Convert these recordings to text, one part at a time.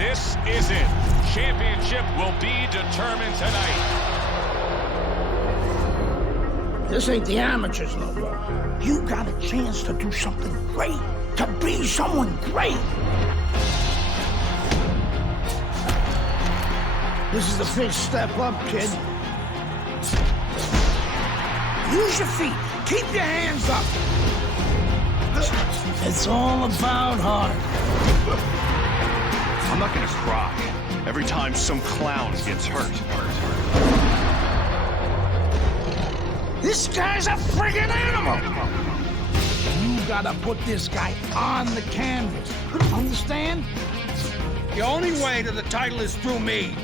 This is it. Championship will be determined tonight. This ain't the amateurs no more. You got a chance to do something great, to be someone great. This is the big step up, kid. Use your feet. Keep your hands up. It's all about heart. I'm not gonna cry every time some clown gets hurt. This guy's a friggin' animal. You gotta put this guy on the canvas. Understand? The only way to the title is through me.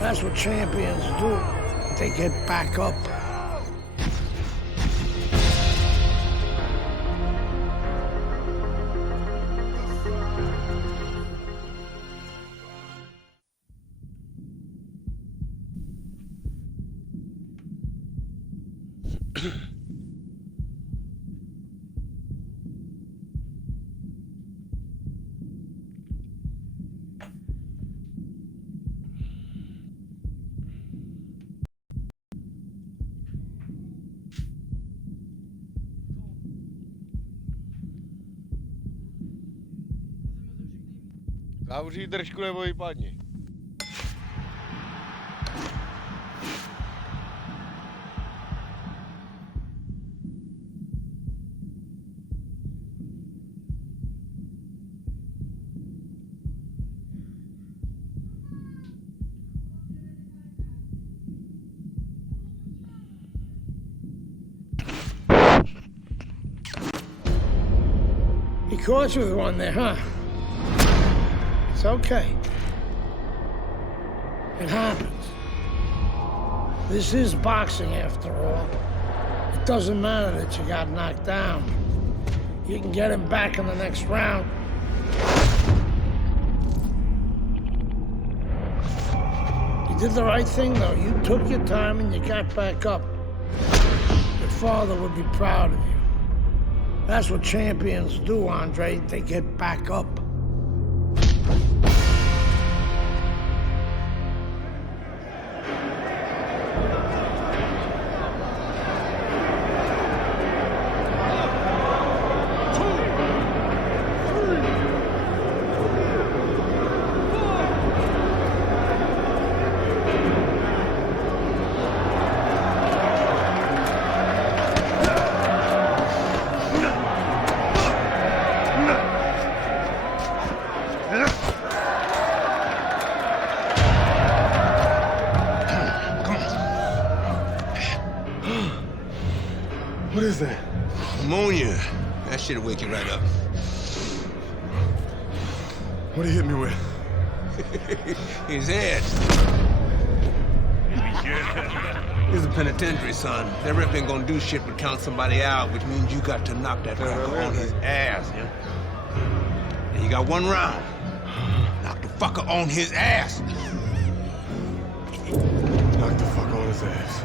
That's what champions do. They get back up. Zavři držku nebo vypadni. He caught you with one there, huh? It's okay. It happens. This is boxing after all. It doesn't matter that you got knocked down. You can get him back in the next round. You did the right thing, though. You took your time and you got back up. Your father would be proud of you. That's what champions do, Andre. They get back up. What is that? Ammonia. That shit'll wake you right up. What did he hit me with? His head. He's a penitentiary, son. That rep ain't gonna do shit but count somebody out, which means you got to knock that fucker on his ass, yeah? And you got one round. Knock the fucker on his ass. Knock the fuck on his ass.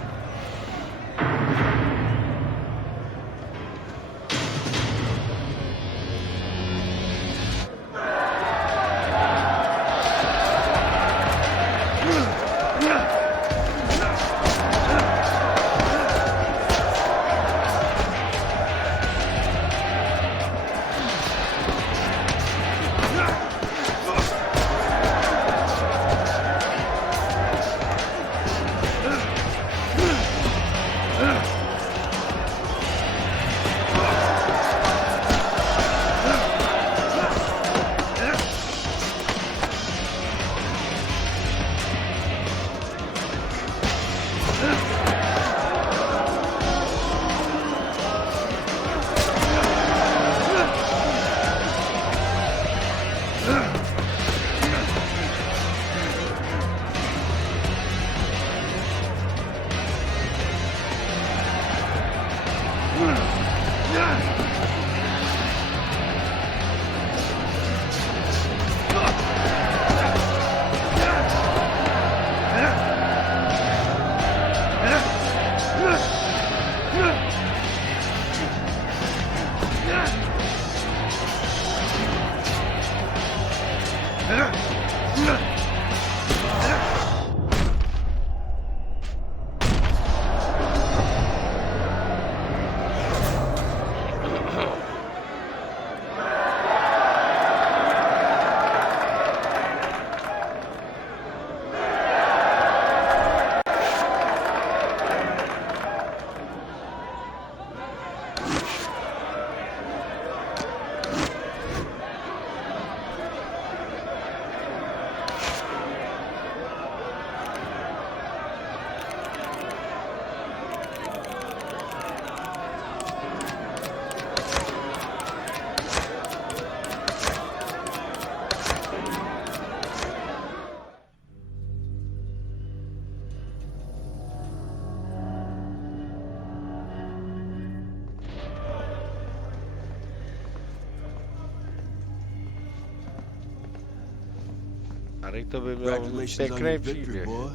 Harry to by měl Congratulations on pěkný your victory, příběh. boy.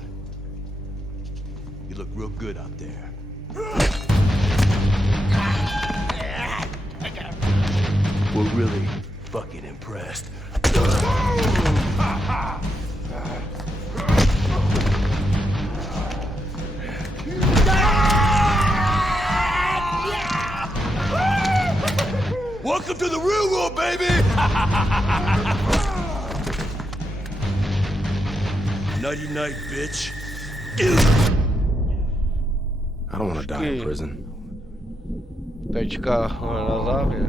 You look real good out there. We're really fucking impressed. Welcome to the real world, baby! Nighty night, bitch. I don't want to die in prison. Tečka na závěr.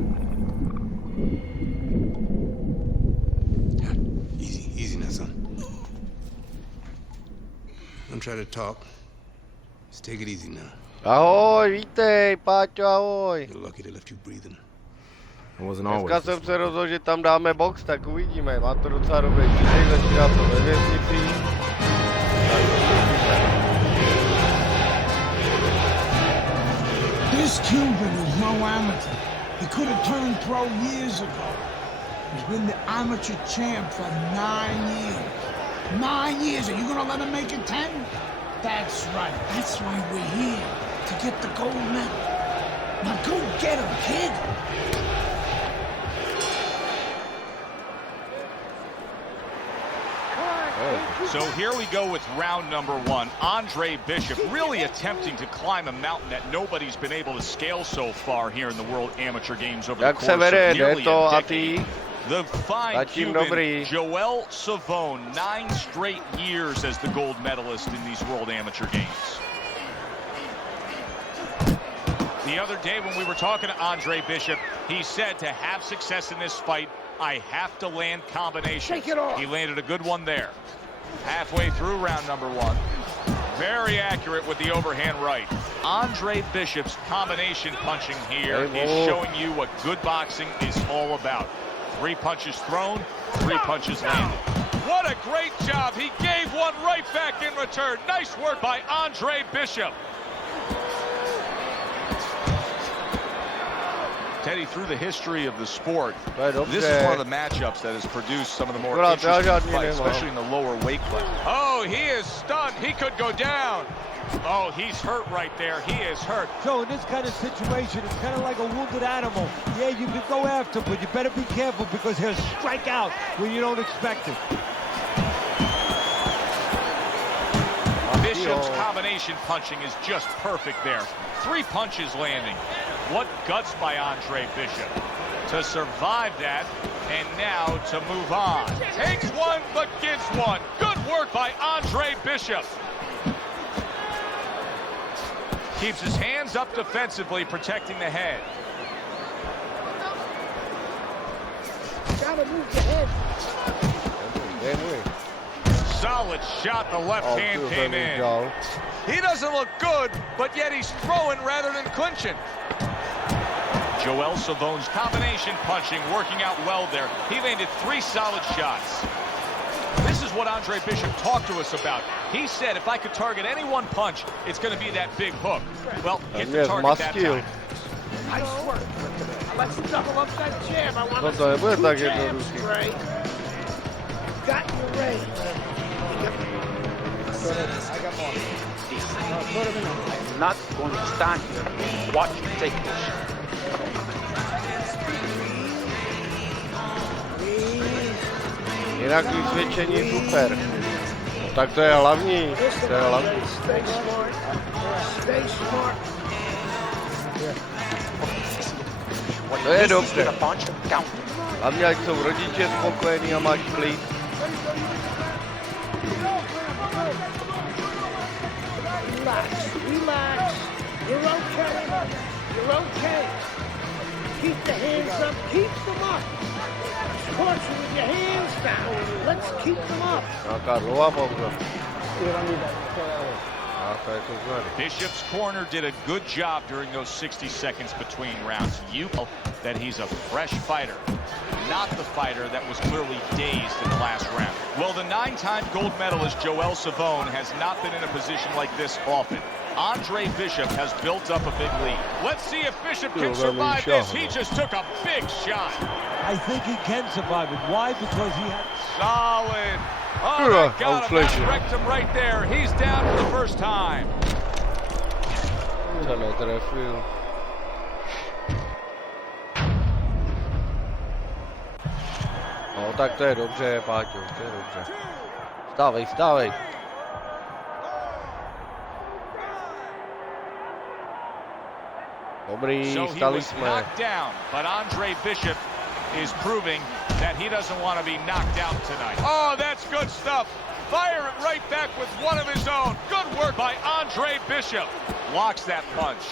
Easy now, son. Don't try to talk. Just take it easy now. Ahoj, vítej, Páťo, ahoj. You're lucky they left you breathing. I wasn't Dneska always jsem this se way. rozhodl, že tam dáme box, tak uvidíme. Má to docela dobrý příběh, začíná to ve věznici. This Cuban is no amateur. He could have turned pro years ago. He's been the amateur champ for 9 years. 9 years. Are you gonna let him make it 10? That's right. That's why we're here. To get the gold medal. Now go get him, kid. So here we go with round number 1. Andre Bishop really attempting to climb a mountain that nobody's been able to scale so far here in the World Amateur Games over the Jak course se of vede, nearly jde to a a decade. ty? The fine Zatím Cuban dobrý. Joel Savone, 9 straight years as the gold medalist in these World Amateur Games. The other day when we were talking to Andre Bishop, he said to have success in this fight, I have to land combinations. Take it off. He landed a good one there. Halfway through round number 1. Very accurate with the overhand right. Andre Bishop's combination punching here is showing you what good boxing is all about. 3 punches thrown, 3 punches landed. What a great job. He gave one right back in return. Nice work by Andre Bishop. Teddy, through the history of the sport, this is one of the matchups that has produced some of the more interesting fights, especially in the lower weight class. Oh, he is stunned. He could go down. Oh, he's hurt right there. He is hurt. So in this kind of situation, it's kind of like a wounded animal. Yeah, you can go after, but you better be careful because he'll strike out when you don't expect it. Bishop's combination punching is just perfect there. 3 punches landing. What guts by Andre Bishop to survive that and now to move on. Takes one but gives one. Good work by Andre Bishop. Keeps his hands up defensively, protecting the head. Gotta move the head. Solid shot, the left hand came in. He doesn't look good, but yet he's throwing rather than clinching. Joel Savone's combination punching working out well there. He landed 3 solid shots. This is what Andre Bishop talked to us about. He said, if I could target any one punch, it's going to be that big hook. Well, hit the target that time. Nice work. Let's double up that jab. I want No to to nebude see tak two jabs, jednoduchý. Ray. Got your range. I'm not going to stand here. Watch you take this. Jinak vysvědčení super. No, tak to je hlavní. To je hlavní. Stay smart. Stay smart. To je dobře. Hlavně ať jsou rodiče spokojení a máš klid. Relax. Relax. You're okay. You're okay. Keep the hands up. Keep them up. Punch with your hands down. Let's keep them up. Nějaká dlouhá pauza. A to je to znali. Bishop's corner did a good job during those 60 seconds between rounds. You know that he's a fresh fighter, not the fighter that was clearly dazed in the last round. Well, the 9-time gold medalist Joel Savone has not been in a position like this often. Andre Bishop has built up a big lead. Let's see if Bishop can survive this. He just took a big shot. I think he can survive it. Why? Because he had... Solid. Oh, that got him. That wrecked him right there. He's down for the first time. No tak to je dobře, Páťo, to je dobře. Stávej, stávej. Dobrý, stali jsme. Knocked down, but Andre Bishop is proving that he doesn't want to be knocked out tonight. Oh, that's good stuff. Fire it right back with one of his own. Good work by Andre Bishop. Blocks that punch.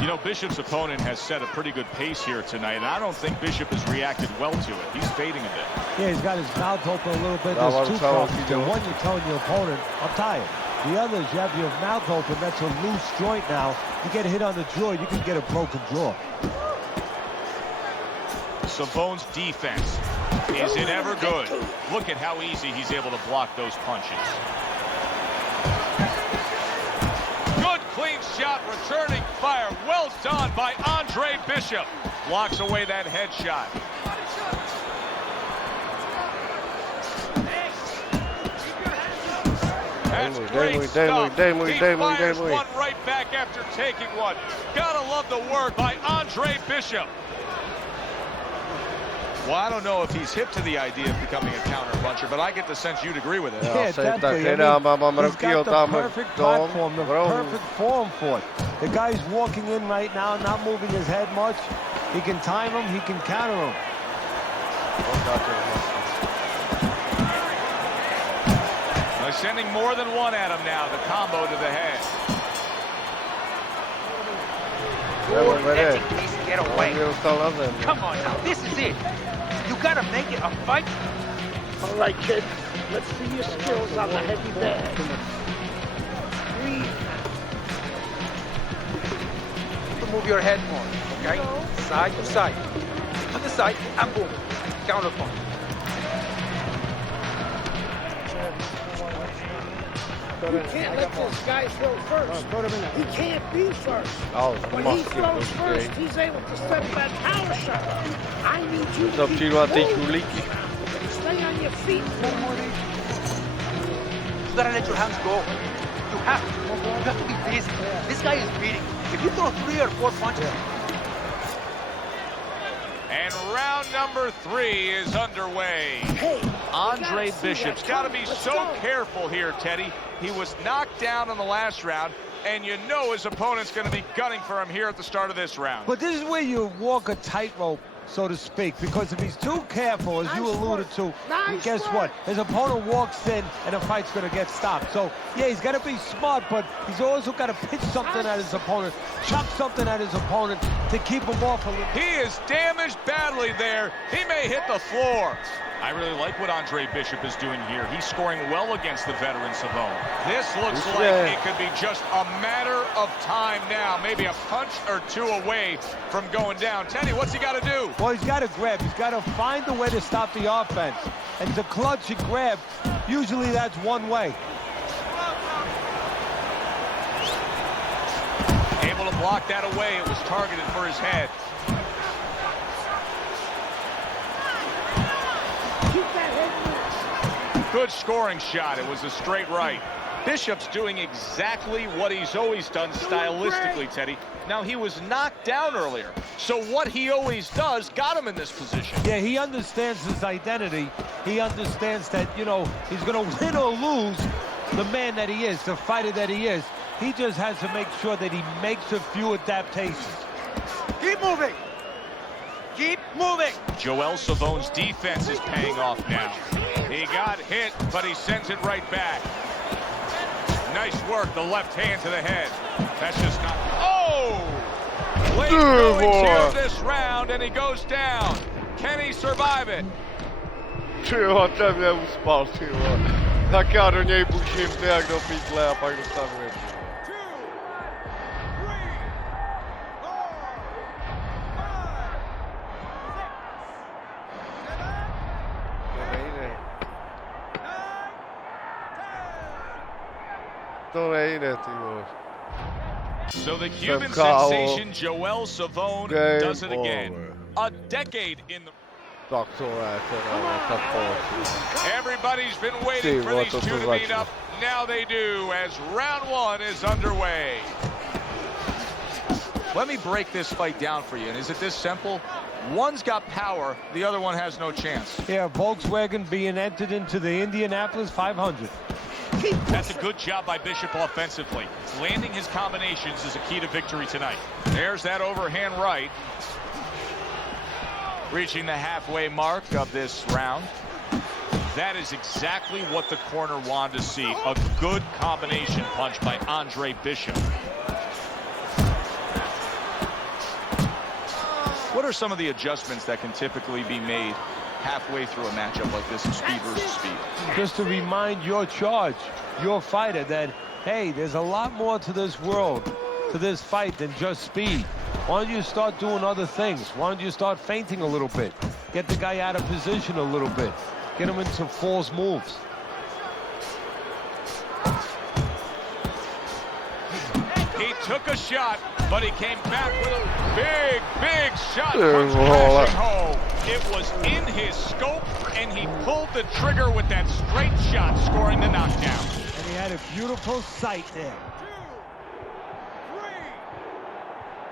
You know, Bishop's opponent has set a pretty good pace here tonight, and I don't think Bishop has reacted well to it. He's fading a bit. Yeah, he's got his mouth open a little bit. There's two problems. One, you're telling your opponent, I'm tired. The other is you have your mouth open. That's a loose joint now. You get hit on the jaw, you can get a broken jaw. Savone's defense, is it ever good? Look at how easy he's able to block those punches. Good clean shot, returning fire. Well done by Andre Bishop. Blocks away that headshot. That's great stuff. He fires one right back after taking one. Gotta love the work by Andre Bishop. Well, I don't know if he's hip to the idea of becoming a counter-puncher, but I get the sense you'd agree with it. Yeah, definitely. I mean, he's got the perfect platform, the perfect form for it. The guy's walking in right now, not moving his head much. He can time him, he can counter him. They're sending more than one at him now, the combo to the head. Letting these get away. Come on now, this is it. You gotta make it a fight. All right, kid. Let's see your skills on the heavy bag. Move your head more, okay? Side to side. To the side, and boom. Counter punch. You can't let this guy throw first. He can't be first. When he throws first, he's able to set that power shot. I need you to keep moving. Stay on your feet. You gotta let your hands go. You have to. You have to be busy. This guy is beating. If you throw 3 or 4 punches. And round number 3 is underway. Hey, Andre Bishop's got to be so careful here, Teddy. He was knocked down in the last round, and you know his opponent's going to be gunning for him here at the start of this round. But this is where you walk a tightrope, so to speak, because if he's too careful, as you alluded to, guess what? His opponent walks in, and the fight's going to get stopped. So, yeah, he's got to be smart, but he's also got to pitch something at his opponent, chuck something at his opponent to keep him off a little. He is damaged badly there. He may hit the floor. I really like what Andre Bishop is doing here. He's scoring well against the veteran Savone. This looks like it could be just a matter of time now. Maybe a punch or two away from going down. Teddy, what's he got to do? Well, he's got to grab. He's got to find a way to stop the offense. And to clutch and grab, usually that's one way. Able to block that away. It was targeted for his head. Good scoring shot. It was a straight right. Bishop's doing exactly what he's always done stylistically, Teddy. Now, he was knocked down earlier, so what he always does got him in this position. Yeah, he understands his identity. He understands that, you know, he's going to win or lose the man that he is, the fighter that he is. He just has to make sure that he makes a few adaptations. Keep moving. Keep moving. Joel Savone's defense is paying off now. He got hit, but he sends it right back. Nice work, the left hand to the head. That's just not... Oh! Late goings here this round, and he goes down. Can he survive it? Tyjo, ten mě uspal, tyjo. Tak já do něj buším, ty jak do pítle a pak dostanu jednu. To nejde, ty vole. So the Cuban K.O. sensation Joel Savone Game does it again. over. A decade in the... Tak to je teda tak Everybody's been waiting for these two to meet up. Now they do as round one is underway. Let me break this fight down for you. And is it this simple? One's got power, the other one has no chance. Yeah, Volkswagen being entered into the Indianapolis 500. That's a good job by Bishop offensively. Landing his combinations is a key to victory tonight. There's that overhand right. Reaching the halfway mark of this round. That is exactly what the corner wanted to see. A good combination punch by Andre Bishop. What are some of the adjustments that can typically be made halfway through a matchup like this of speed versus speed? Just to remind your charge, your fighter, that, hey, there's a lot more to this world, to this fight than just speed. Why don't you start doing other things? Why don't you start feinting a little bit? Get the guy out of position a little bit. Get him into false moves. He took a shot, but he came back with a big, big shot. Crashing home. It was in his scope, and he pulled the trigger with that straight shot, scoring the knockdown. And he had a beautiful sight there.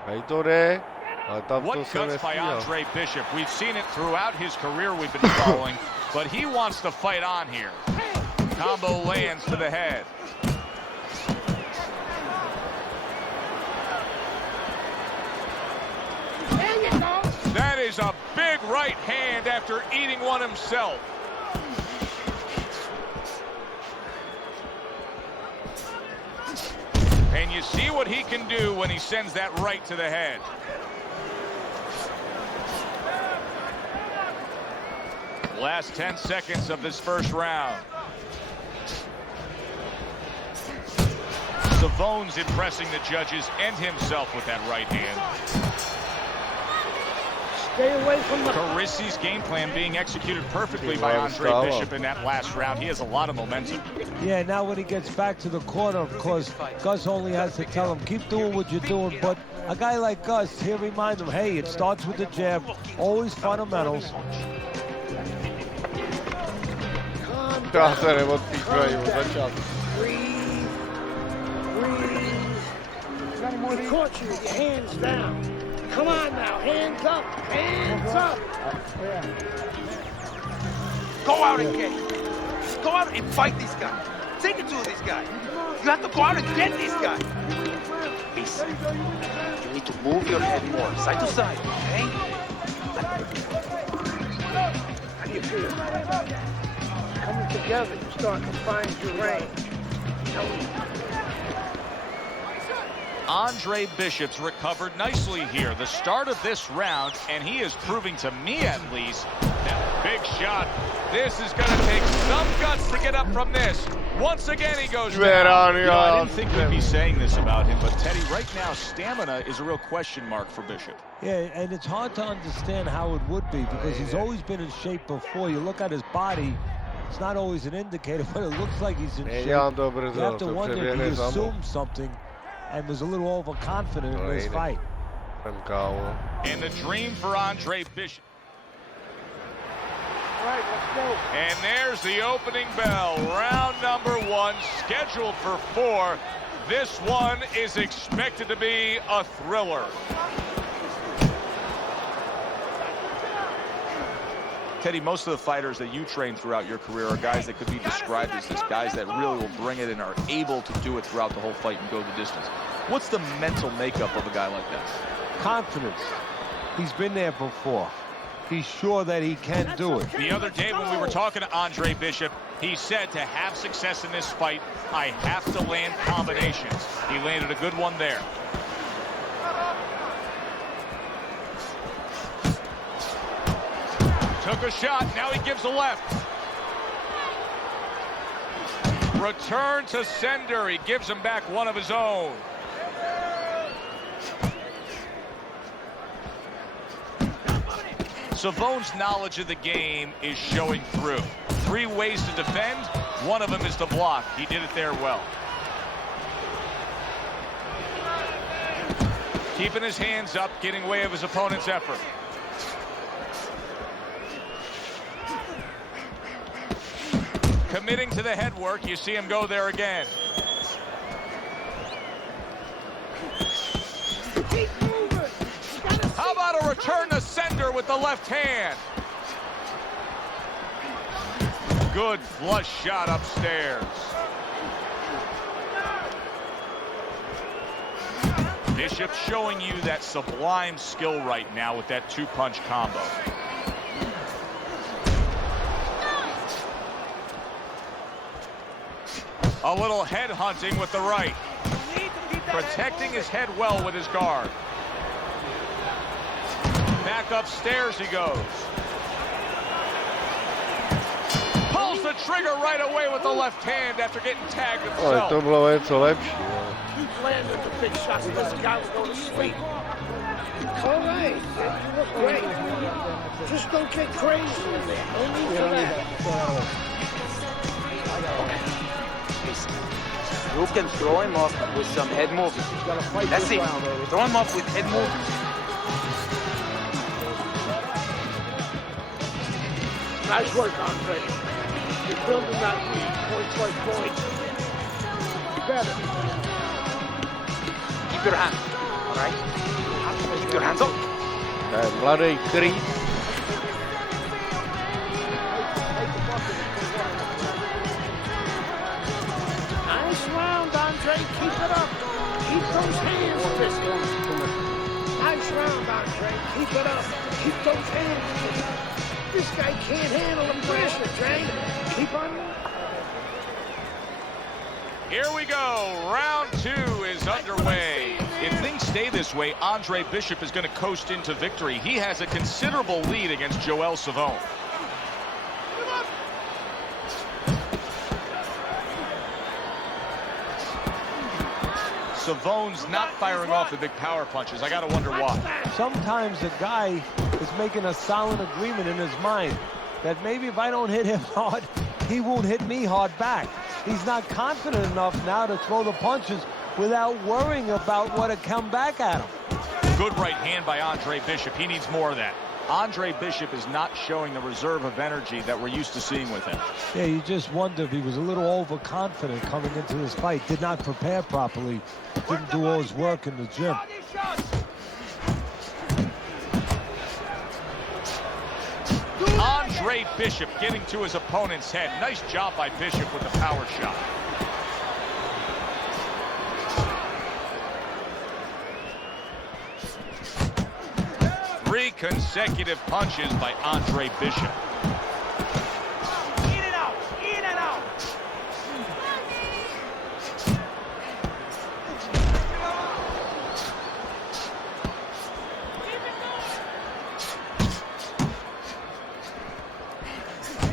What guts by Andre Bishop. We've seen it throughout his career we've been following, but he wants to fight on here. Combo lands to the head. That is a big right hand after eating one himself. And you see what he can do when he sends that right to the head. Last 10 seconds of this first round. Savone's impressing the judges and himself with that right hand. Stay away from the... Carissi's game plan being executed perfectly by Andre Bishop in that last round. He has a lot of momentum. Yeah, now when he gets back to the corner, of course, Gus only has to tell him, keep doing what you're doing. But a guy like Gus, he'll remind him, hey, it starts with the jab, always fundamentals. Breathe. He caught you with your hands down. Come on now, hands up, hands up. Go out and get it. Go out and fight this guy. Take it to this guy. You have to go out and get this guy. Listen, you need to move your head more, side to side, okay? How do you feel? Coming together, you start to find your range. Andre Bishop's recovered nicely here. The start of this round, and he is proving to me at least that big shot. This is going to take some guts to get up from this. Once again, he goes down. You know, I didn't think we'd be saying this about him, but Teddy, right now, stamina is a real question mark for Bishop. Yeah, and it's hard to understand how it would be because he's always been in shape before. You look at his body, it's not always an indicator, but it looks like he's in shape. You have to wonder if he assumed something and was a little overconfident in this fight. And the dream for Andre Bishop. All right, let's go. And there's the opening bell. Round number one, scheduled for 4. This one is expected to be a thriller. Teddy, most of the fighters that you train throughout your career are guys that could be described as this, guys that really will bring it and are able to do it throughout the whole fight and go the distance. What's the mental makeup of a guy like that? Confidence. He's been there before. He's sure that he can do it. The other day when we were talking to Andre Bishop, he said to have success in this fight, I have to land combinations. He landed a good one there. Took a shot, now he gives a left. Return to sender, he gives him back one of his own. Savone's knowledge of the game is showing through. 3 ways to defend, one of them is to block. He did it there well. Keeping his hands up, getting way of his opponent's effort. Committing to the head work, you see him go there again. How about a return to sender with the left hand? Good flush shot upstairs. Bishop showing you that sublime skill right now with that two-punch combo. A little head hunting with the right. Protecting his head well with his guard. Back upstairs he goes. Pulls the trigger right away with the left hand after getting tagged Ale himself. to bylo něco lepší. Keep landing the big shots. This guy will go to sleep. All right, you look great. Just don't get crazy in there. No need for that. You can throw him off with some head movement. That's it. Throw him off with head movement. Nice work, Andre. You're building that lead, point by point. You better. Keep your hands, all right? Keep your hands up. To je mladý Creed. Nice round, Andre. Keep it up. Keep those hands busy. Nice round, Andre. Keep it up. Keep those hands busy. This guy can't handle the pressure, Jay. Keep on. Here we go. Round 2 is underway. If things stay this way, Andre Bishop is going to coast into victory. He has a considerable lead against Joel Savone. Savone's not firing off the big power punches. I got to wonder why. Sometimes the guy is making a silent agreement in his mind that maybe if I don't hit him hard, he won't hit me hard back. He's not confident enough now to throw the punches without worrying about what will come back at him. Good right hand by Andre Bishop. He needs more of that. Andre Bishop is not showing the reserve of energy that we're used to seeing with him. Yeah, you just wonder if he was a little overconfident coming into this fight, did not prepare properly, didn't do all his work in the gym. Andre Bishop getting to his opponent's head. Nice job by Bishop with the power shot. Three consecutive punches by Andre Bishop. In and out. In and out.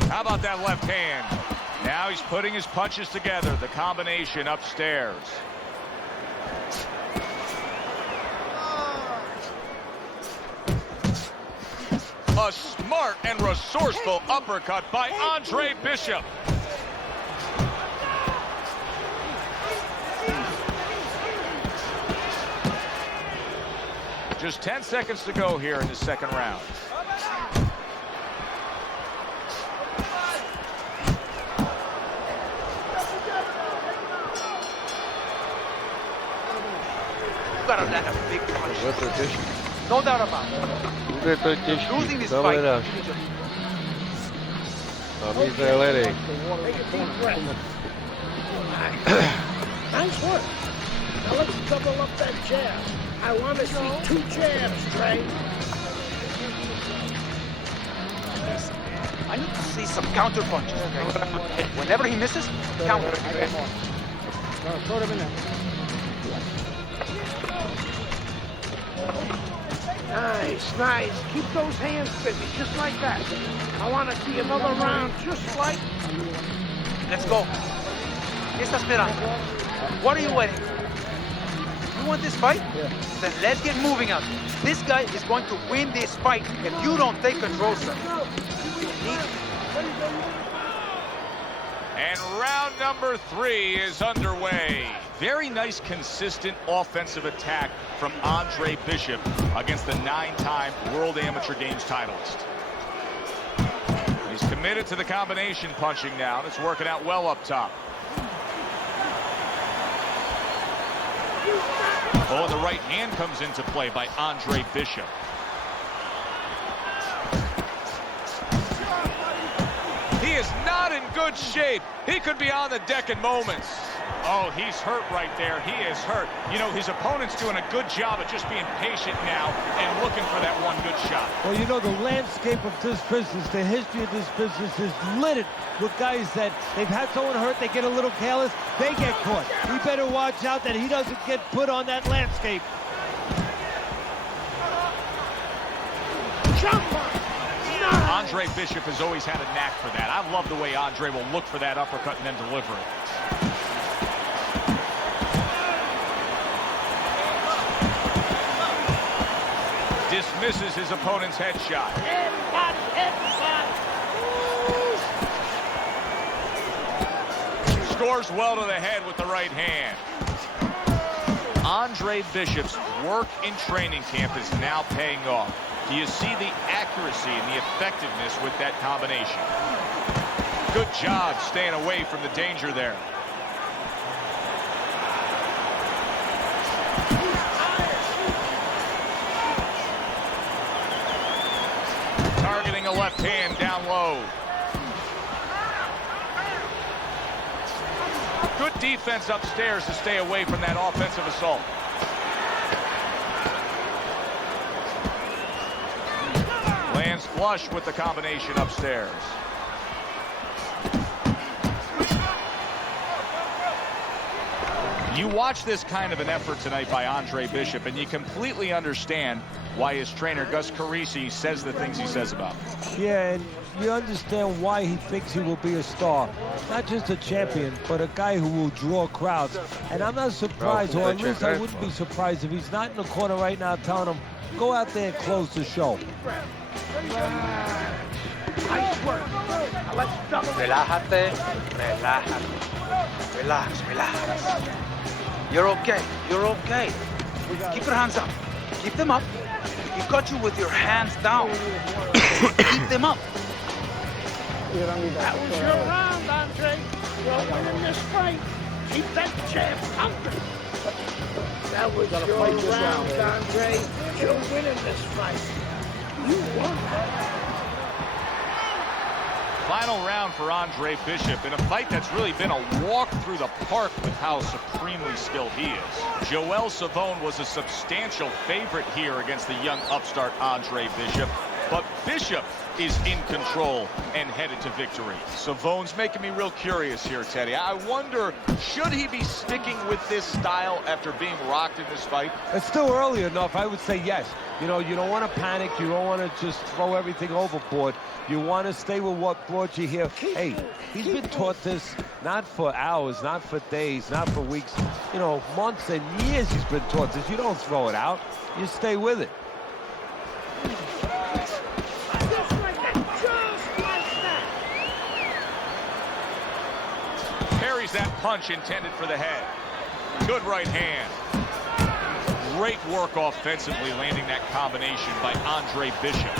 How about that left hand? Now he's putting his punches together. The combination upstairs. A smart and resourceful uppercut by Andre Bishop. Just 10 seconds to go here in the second round. You gotta land a big punch. Bude to těžký. No doubt about it. Bude to těžký. Losing this To fight. hledáš. A my se hledej. Take a deep breath. Nice work. Now let's double up that jab. I want to see 2 jabs, Trey. I need to see some counter punches. Okay? Whenever he misses, counter. Throw him in there. Nice, nice. Keep those hands busy, just like that. I want to see another round, just like... Let's go. ¿Qué está esperando? What are you waiting for? You want this fight? Yeah. Then let's get moving out. This guy is going to win this fight if you don't take control, sir. And round number 3 is underway. Very nice, consistent offensive attack from Andre Bishop against the 9-time World Amateur Games titleist. He's committed to the combination punching now, and it's working out well up top. Oh, and the right hand comes into play by Andre Bishop. He is not in good shape. He could be on the deck in moments. Oh, he's hurt right there. He is hurt. You know, his opponent's doing a good job of just being patient now and looking for that one good shot. Well, you know, the landscape of this business, the history of this business is littered with guys that they've had someone hurt, they get a little careless, they get caught. He better watch out that he doesn't get put on that landscape. Andre Bishop has always had a knack for that. I love the way Andre will look for that uppercut and then deliver it. Dismisses his opponent's headshot. Scores well to the head with the right hand. Andre Bishop's work in training camp is now paying off. Do you see the accuracy and the effectiveness with that combination? Good job staying away from the danger there. Targeting a left hand down low. Good defense upstairs to stay away from that offensive assault. Lands flush with the combination upstairs. You watch this kind of an effort tonight by Andre Bishop, and you completely understand why his trainer, Gus Carisi, says the things he says about him. Yeah, and you understand why he thinks he will be a star. Not just a champion, but a guy who will draw crowds. And I'm not surprised, or at least I wouldn't be surprised if he's not in the corner right now telling him, go out there and close the show. Nice work. Relájate, relájate. Relax, relax. You're okay. You're okay. Keep your hands up. Keep them up. He got you with your hands down. Keep them up. That was your round, Andre. You're winning this fight. Keep that jab pumping. That was your round, Andre. You're winning this fight. You won that. Final round for Andre Bishop in a fight that's really been a walk through the park with how supremely skilled he is. Joel Savone was a substantial favorite here against the young upstart Andre Bishop, but Bishop is in control and headed to victory. Savone's making me real curious here, Teddy. I wonder, should he be sticking with this style after being rocked in this fight? It's still early enough. I would say yes. You know, you don't want to panic. You don't want to just throw everything overboard. You want to stay with what brought you here. Hey, he's been taught this not for hours, not for days, not for weeks. You know, months and years he's been taught this. You don't throw it out. You stay with it. Just like that. Just like that. Parries that punch intended for the head. Good right hand. Great work offensively, landing that combination by Andre Bishop.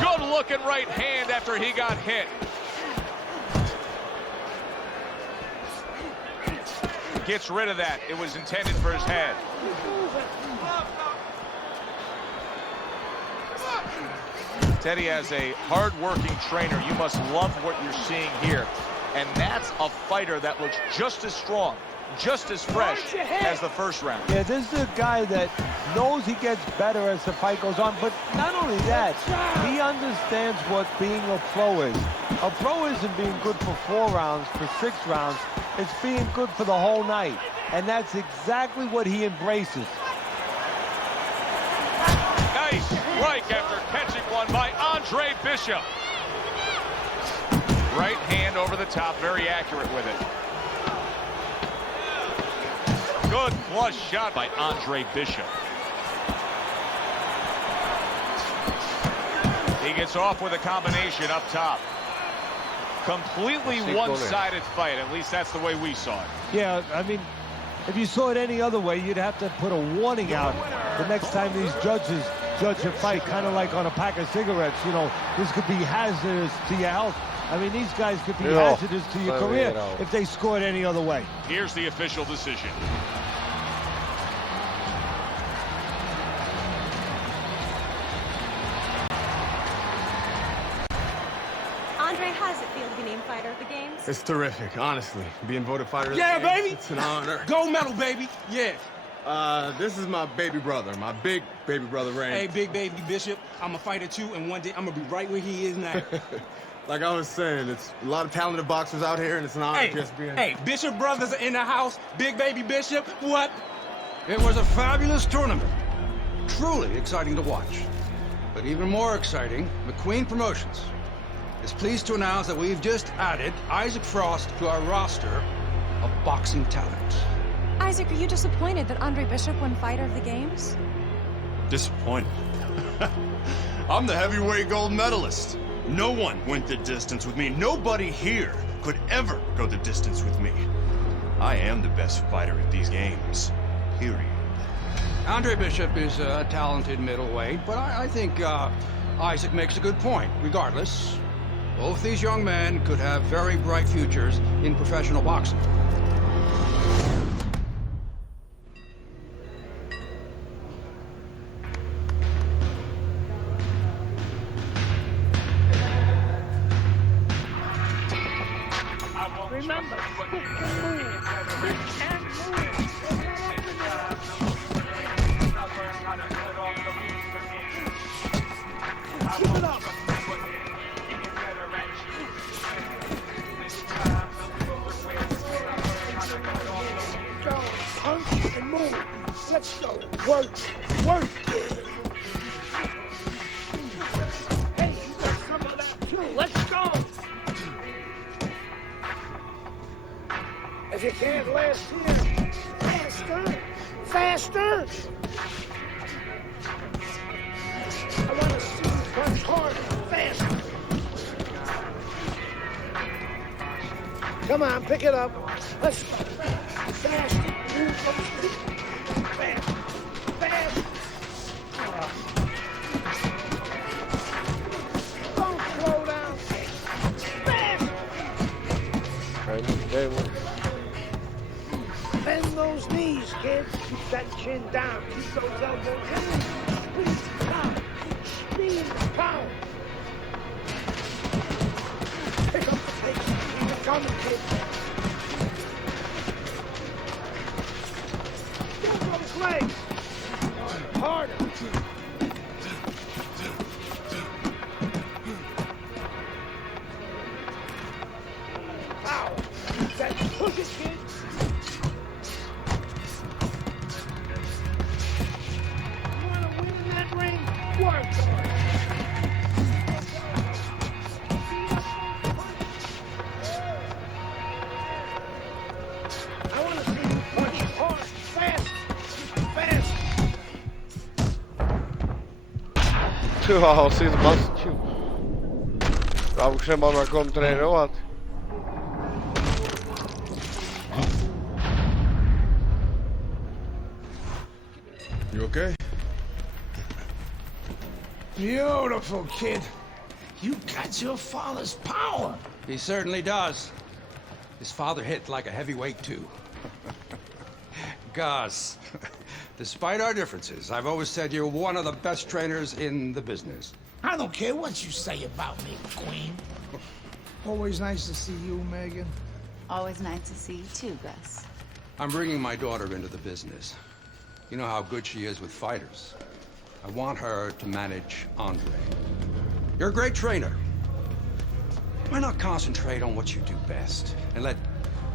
Good looking right hand after he got hit. Gets rid of that. It was intended for his head. Teddy, as a hard-working trainer, you must love what you're seeing here. And that's a fighter that looks just as strong, just as fresh as the first round. Yeah, this is a guy that knows he gets better as the fight goes on, but not only that, he understands what being a pro is. A pro isn't being good for 4 rounds, for 6 rounds. It's being good for the whole night. And that's exactly what he embraces. Nice strike after catching one by Andre Bishop. Right hand over the top, very accurate with it. Good flush shot by Andre Bishop. He gets off with a combination up top. Completely one-sided fight. At least that's the way we saw it. Yeah, I mean, if you saw it any other way, you'd have to put a warning out the next time these judges judge a fight, kind of like on a pack of cigarettes. You know, this could be hazardous to your health. I mean, these guys could be hazardous to your career if they scored any other way. Here's the official decision. Andre, how does it feel to be named Fighter of the Games? It's terrific, honestly. Being voted fighter of the Yeah, game, baby. it's an honor. Gold medal, baby. Yeah. This is my baby brother, my big baby brother, Ray. Hey, big baby Bishop, I'm a fighter too, and one day I'm gonna be right where he is now. Like I was saying, it's a lot of talented boxers out here, and it's an honor just being... Hey, Bishop brothers are in the house. Big baby Bishop, what? It was a fabulous tournament. Truly exciting to watch. But even more exciting, McQueen Promotions is pleased to announce that we've just added Isaac Frost to our roster of boxing talent. Isaac, are you disappointed that Andre Bishop won Fighter of the Games? Disappointed. I'm the heavyweight gold medalist. No one went the distance with me. Nobody here could ever go the distance with me. I am the best fighter at these games. Period. Andre Bishop is a talented middleweight, but I think Isaac makes a good point. Regardless, both these young men could have very bright futures in professional boxing. Remember, you can move. You can move. Keep it up. Go, punch and move. Let's go. Work, work. Hey, you got some of that too. Let's go. If you can't last here, faster, faster. I want to see you punch hard, faster. Come on, pick it up. Let's go. Fast. Move those feet. Fast. Fast. Don't slow down. Fast. Bend those knees, kid. Keep that chin down. Keep those elbows in. Please, power. Speed, power. Pick up the pace. Keep it coming, kid. Get those legs. Harder. Power. Push it, kid. Work. I want to see you punch hard, fast, fast. Tyha, silmastiu. Kauksien maailman kontreeri ovat. You okay? Beautiful, kid. You got your father's power. He certainly does. His father hit like a heavyweight, too. Gus, despite our differences, I've always said you're one of the best trainers in the business. I don't care what you say about me, Queen. Always nice to see you, Megan. Always nice to see you too, Gus. I'm bringing my daughter into the business. You know how good she is with fighters. I want her to manage Andre. You're a great trainer. Why not concentrate on what you do best and let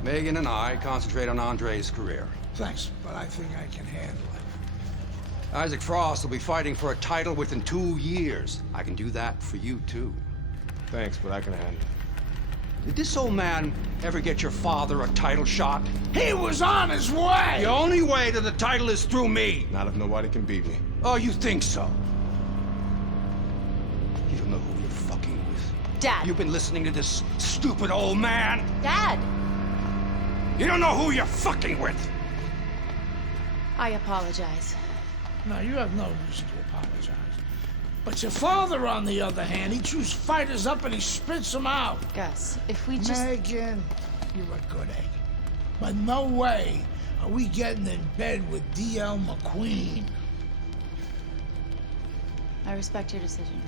Megan and I concentrate on Andre's career? Thanks, but I think I can handle it. Isaac Frost will be fighting for a title within 2 years. I can do that for you, too. Thanks, but I can handle it. Did this old man ever get your father a title shot? He was on his way! The only way to the title is through me. Not if nobody can beat me. Oh, you think so? You don't know who you're fucking with. Dad. You've been listening to this stupid old man. Dad. You don't know who you're fucking with. I apologize. No, you have no reason to apologize. But your father, on the other hand, he chews fighters up and he spits them out. Gus, if we just... Megan, you're a good egg. But no way are we getting in bed with D.L. McQueen. I respect your decision.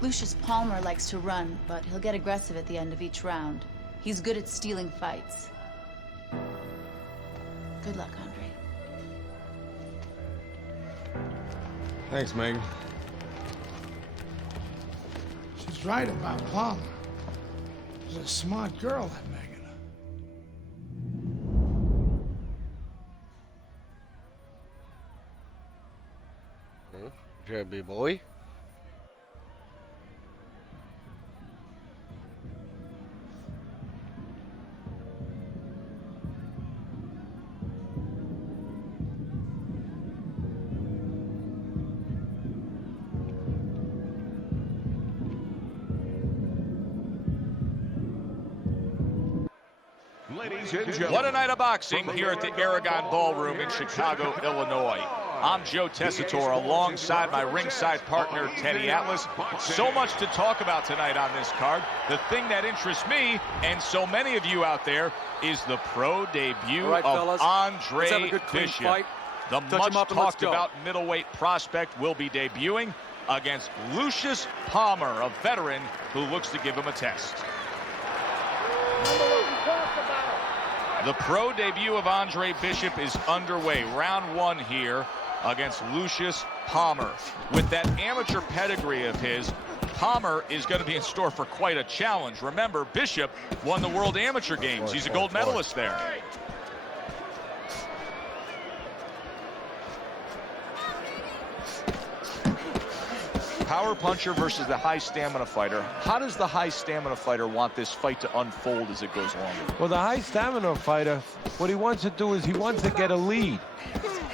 Lucius Palmer likes to run, but he'll get aggressive at the end of each round. He's good at stealing fights. Good luck, Andre. Thanks, Megan. She's right about Palmer. She's a smart girl, that Megan. Jebby boy. What a night of boxing here at the Aragon Ballroom in Chicago, Illinois. I'm Joe Tessitore alongside my ringside partner, Teddy Atlas. So much to talk about tonight on this card. The thing that interests me, and so many of you out there, is the pro debut of Andre Bishop. The much talked about middleweight prospect will be debuting against Lucius Palmer, a veteran who looks to give him a test. The pro debut of Andre Bishop is underway. Round one here against Lucius Palmer. With that amateur pedigree of his, Palmer is going to be in store for quite a challenge. Remember, Bishop won the World Amateur Games. He's a gold medalist there. Power puncher versus the high stamina fighter. How does the high stamina fighter want this fight to unfold as it goes along? Well, the high stamina fighter, what he wants to do is he wants to get a lead.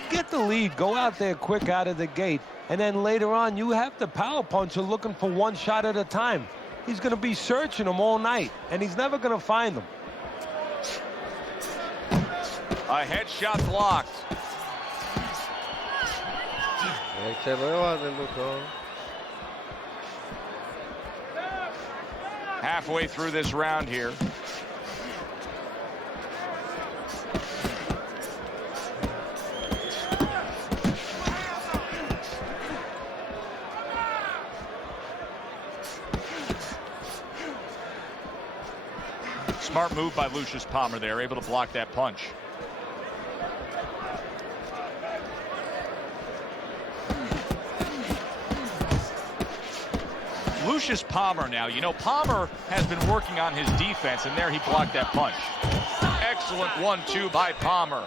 Get the lead, go out there quick out of the gate, and then later on you have the power puncher looking for one shot at a time. He's going to be searching them all night, and he's never going to find them. A headshot blocked. Halfway through this round here. Smart move by Lucius Palmer there, able to block that punch. Lucius Palmer now, you know, Palmer has been working on his defense, and there he blocked that punch. Excellent 1-2 by Palmer.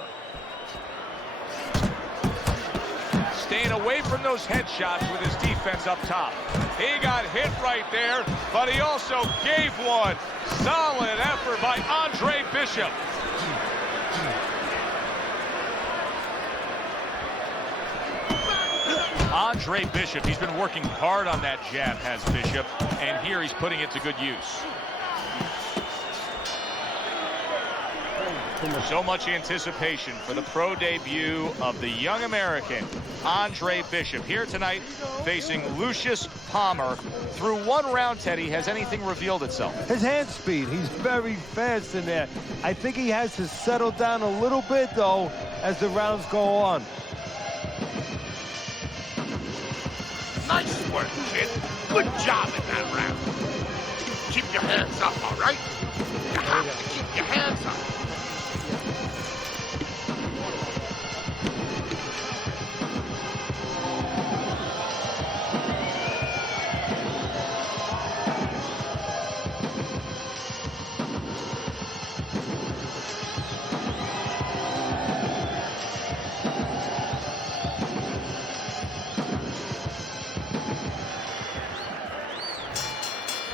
Staying away from those headshots with his defense up top. He got hit right there, but he also gave one. Solid effort by Andre Bishop. Andre Bishop, he's been working hard on that jab, has Bishop, and here he's putting it to good use. So much anticipation for the pro debut of the young American, Andre Bishop, here tonight facing Lucius Palmer. Through one round, Teddy, has anything revealed itself? His hand speed, he's very fast in there. I think he has to settle down a little bit, though, as the rounds go on. Nice work, kid. Good job in that round. Keep your hands up, all right? You have to keep your hands up.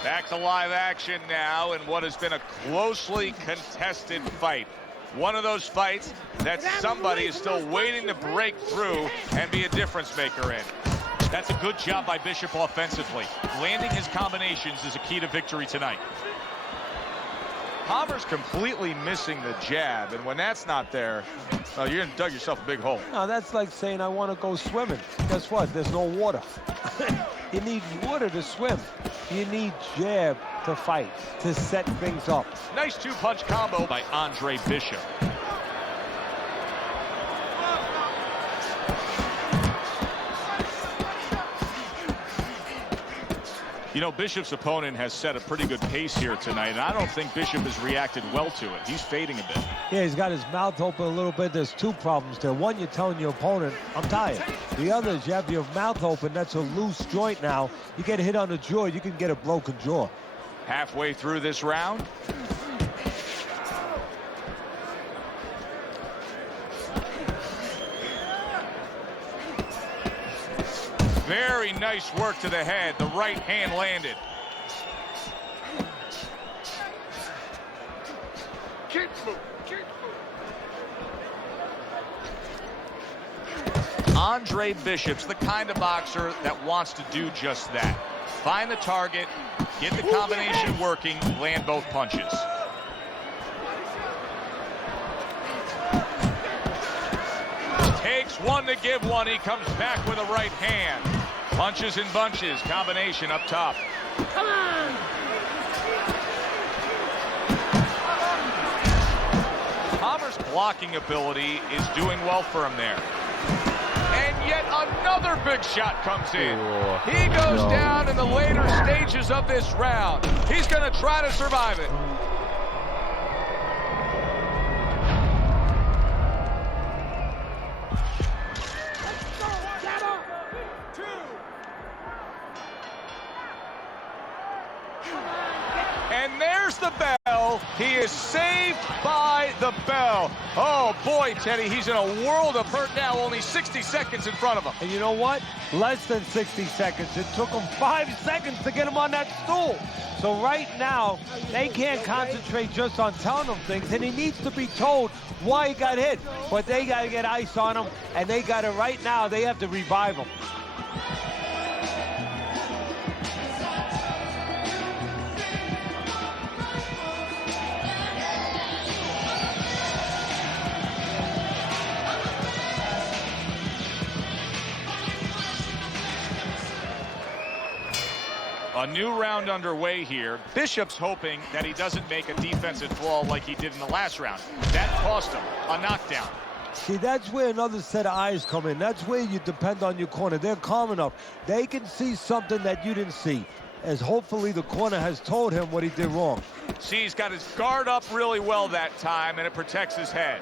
Back to live action now in what has been a closely contested fight. One of those fights that somebody is still waiting to break through and be a difference maker in. That's a good job by Bishop offensively. Landing his combinations is a key to victory tonight. Palmer's completely missing the jab, and when that's not there, you're going to dug yourself a big hole. No, that's like saying I want to go swimming. Guess what? There's no water. You need water to swim. You need jab to fight, to set things up. Nice two-punch combo by Andre Bishop. You know, Bishop's opponent has set a pretty good pace here tonight, and I don't think Bishop has reacted well to it. He's fading a bit. Yeah, he's got his mouth open a little bit. There's two problems there. One, you're telling your opponent, I'm tired. The other is you have your mouth open. That's a loose joint now. You get hit on the jaw, you can get a broken jaw. Halfway through this round. Very nice work to the head. The right hand landed. Andre Bishop's the kind of boxer that wants to do just that. Find the target, get the combination working, land both punches. Takes one to give one. He comes back with a right hand. Punches and bunches. Combination up top. Come on! Palmer's blocking ability is doing well for him there. And yet another big shot comes in. He goes down in the later stages of this round. He's going to try to survive it. And there's the bell. He is saved by the bell. Oh, boy, Teddy, he's in a world of hurt now. Only 60 seconds in front of him. And you know what? Less than 60 seconds. It took him 5 seconds to get him on that stool. So right now, they can't concentrate just on telling him things, and he needs to be told why he got hit. But they got to get ice on him, and they got to, right now, they have to revive him. A new round underway here. Bishop's hoping that he doesn't make a defensive flaw like he did in the last round. That cost him a knockdown. See, that's where another set of eyes come in. That's where you depend on your corner. They're calm enough. They can see something that you didn't see, as hopefully the corner has told him what he did wrong. See, he's got his guard up really well that time, and it protects his head.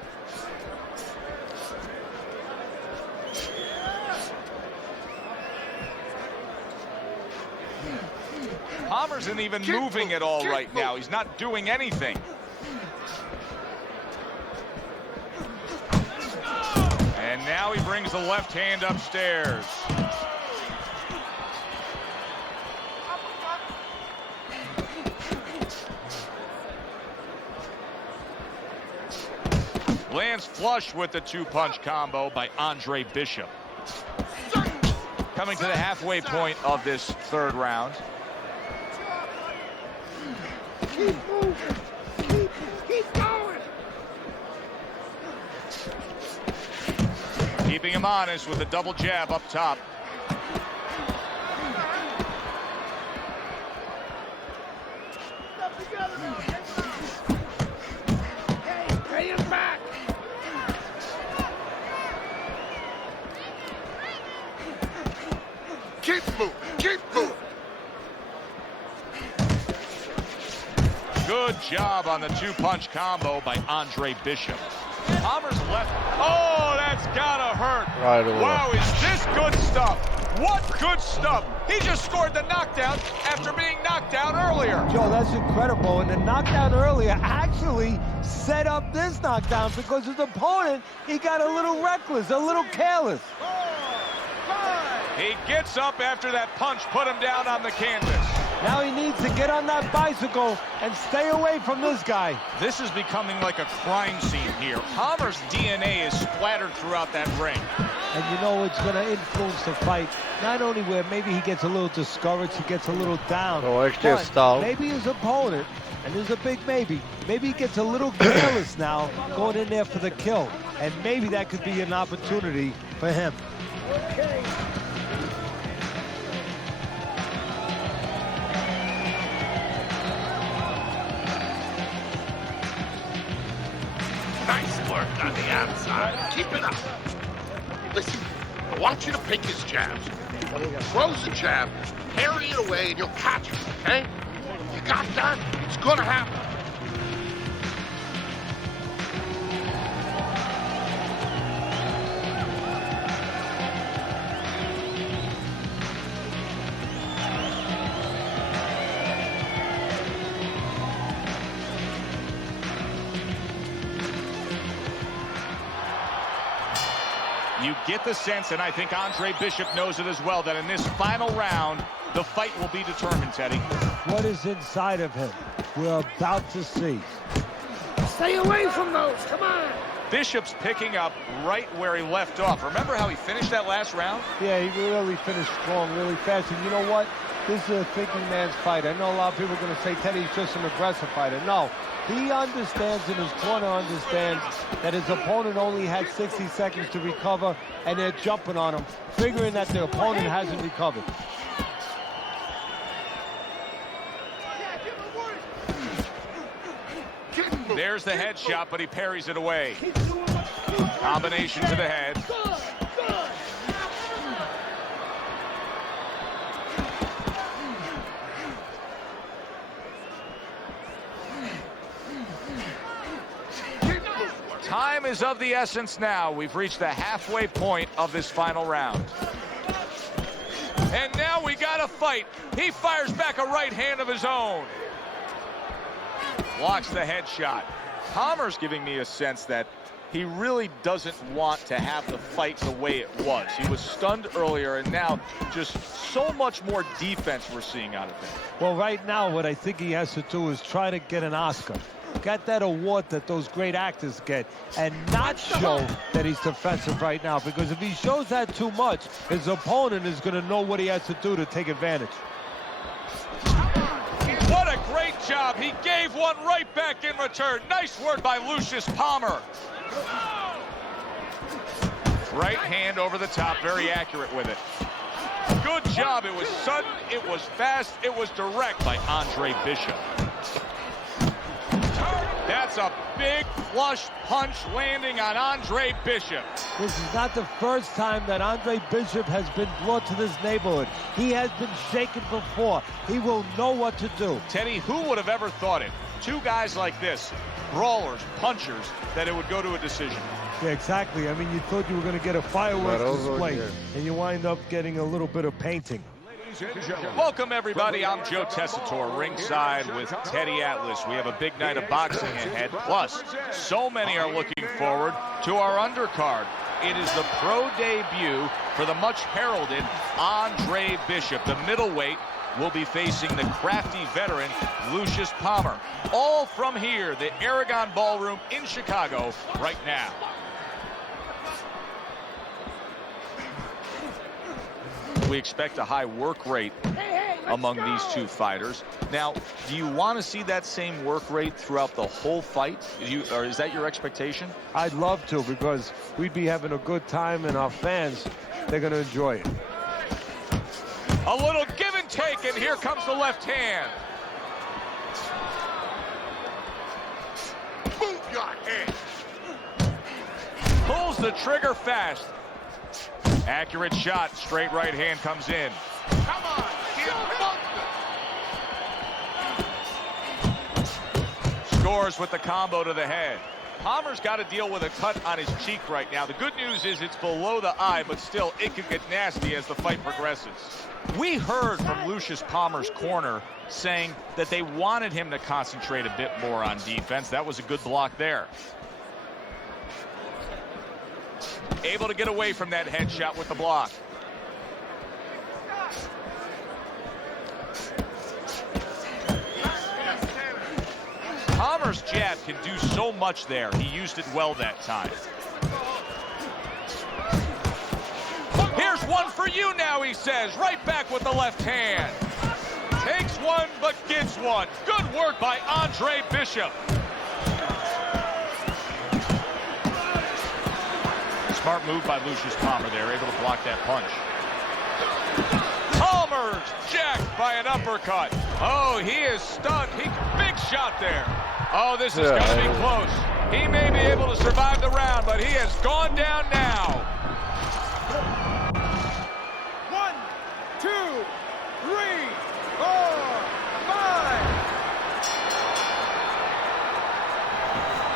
Palmer's isn't even moving at all right now. He's not doing anything. And now he brings the left hand upstairs. Lands flush with the two-punch combo by Andre Bishop. Coming to the halfway point of this third round. Keep moving. Keep going. Keeping him honest with a double jab up top. Pay him back. Keep moving. Keep moving. Good job on the two-punch combo by Andre Bishop. Palmer's left. Oh, that's gotta hurt. Right away. Wow, is this good stuff? What good stuff? He just scored the knockdown after being knocked down earlier. Joe, that's incredible. And the knockdown earlier actually set up this knockdown because his opponent, he got a little reckless, a little careless. He gets up after that punch put him down on the canvas. Now he needs to get on that bicycle and stay away from this guy. This is becoming like a crime scene here. Palmer's DNA is splattered throughout that ring. And you know it's going to influence the fight. Not only where maybe he gets a little discouraged, he gets a little down. But maybe his opponent, and there's a big maybe he gets a little careless now going in there for the kill. And maybe that could be an opportunity for him. Okay. Nice work on the outside. Keep it up. Listen, I want you to pick his jabs. When he throws a jab, parry it away and you'll catch it, okay? You got that? It's gonna happen. You get the sense, and I think Andre Bishop knows it as well, that in this final round, the fight will be determined, Teddy. What is inside of him? We're about to see. Stay away from those. Come on. Bishop's picking up right where he left off. Remember how he finished that last round? Yeah, he really finished strong, really fast. And you know what? This is a thinking man's fight. I know a lot of people are going to say Teddy's just an aggressive fighter. No, he understands, and his corner understands, that his opponent only had 60 seconds to recover, and they're jumping on him, figuring that the opponent hasn't recovered. There's the headshot, but he parries it away. Combination to the head. Time is of the essence now. We've reached the halfway point of this final round. And now we got a fight. He fires back a right hand of his own. Blocks the headshot. Palmer's giving me a sense that he really doesn't want to have the fight the way it was. He was stunned earlier, and now just so much more defense we're seeing out of him. Well, right now, what I think he has to do is try to get an Oscar. Get that award that those great actors get, and not show that he's defensive right now, because if he shows that too much, his opponent is going to know what he has to do to take advantage. What a great job. He gave one right back in return. Nice work by Lucius Palmer. Right hand over the top, very accurate with it. Good job. It was sudden, it was fast, it was direct by Andre Bishop. That's a big flush punch landing on Andre Bishop. This is not the first time that Andre Bishop has been brought to this neighborhood. He has been shaken before. He will know what to do. Teddy, who would have ever thought it? Two guys like this, brawlers, punchers, that it would go to a decision. Yeah, exactly. I mean, you thought you were going to get a fireworks display, and you wind up getting a little bit of painting. Welcome, everybody. I'm Joe Tessitore, ringside with Teddy Atlas. We have a big night of boxing ahead. Plus, so many are looking forward to our undercard. It is the pro debut for the much heralded Andre Bishop. The middleweight will be facing the crafty veteran Lucius Palmer. All from here, the Aragon Ballroom in Chicago right now. We expect a high work rate among these two fighters. Now, do you want to see that same work rate throughout the whole fight? Or is that your expectation? I'd love to, because we'd be having a good time, and our fans, they're going to enjoy it. A little give and take, and here comes the left hand. Move your head. Pulls the trigger fast. Accurate shot, straight right hand comes in. Come on, get Scores with the combo to the head. Palmer's got to deal with a cut on his cheek right now. The good news is it's below the eye, but still it could get nasty as the fight progresses. We heard from Lucius Palmer's corner saying that they wanted him to concentrate a bit more on defense. That was a good block there. Able to get away from that headshot with the block. Palmer's jab can do so much there. He used it well that time. for you now, he says. Right back with the left hand. Takes one, but gets one. Good work by Andre Bishop. Smart move by Lucius Palmer there, able to block that punch. Palmer's jacked by an uppercut. Oh, he is stunned. Big shot there. Oh, this is going to be close. He may be able to survive the round, but he has gone down now. 1, 2, 3, 4, 5.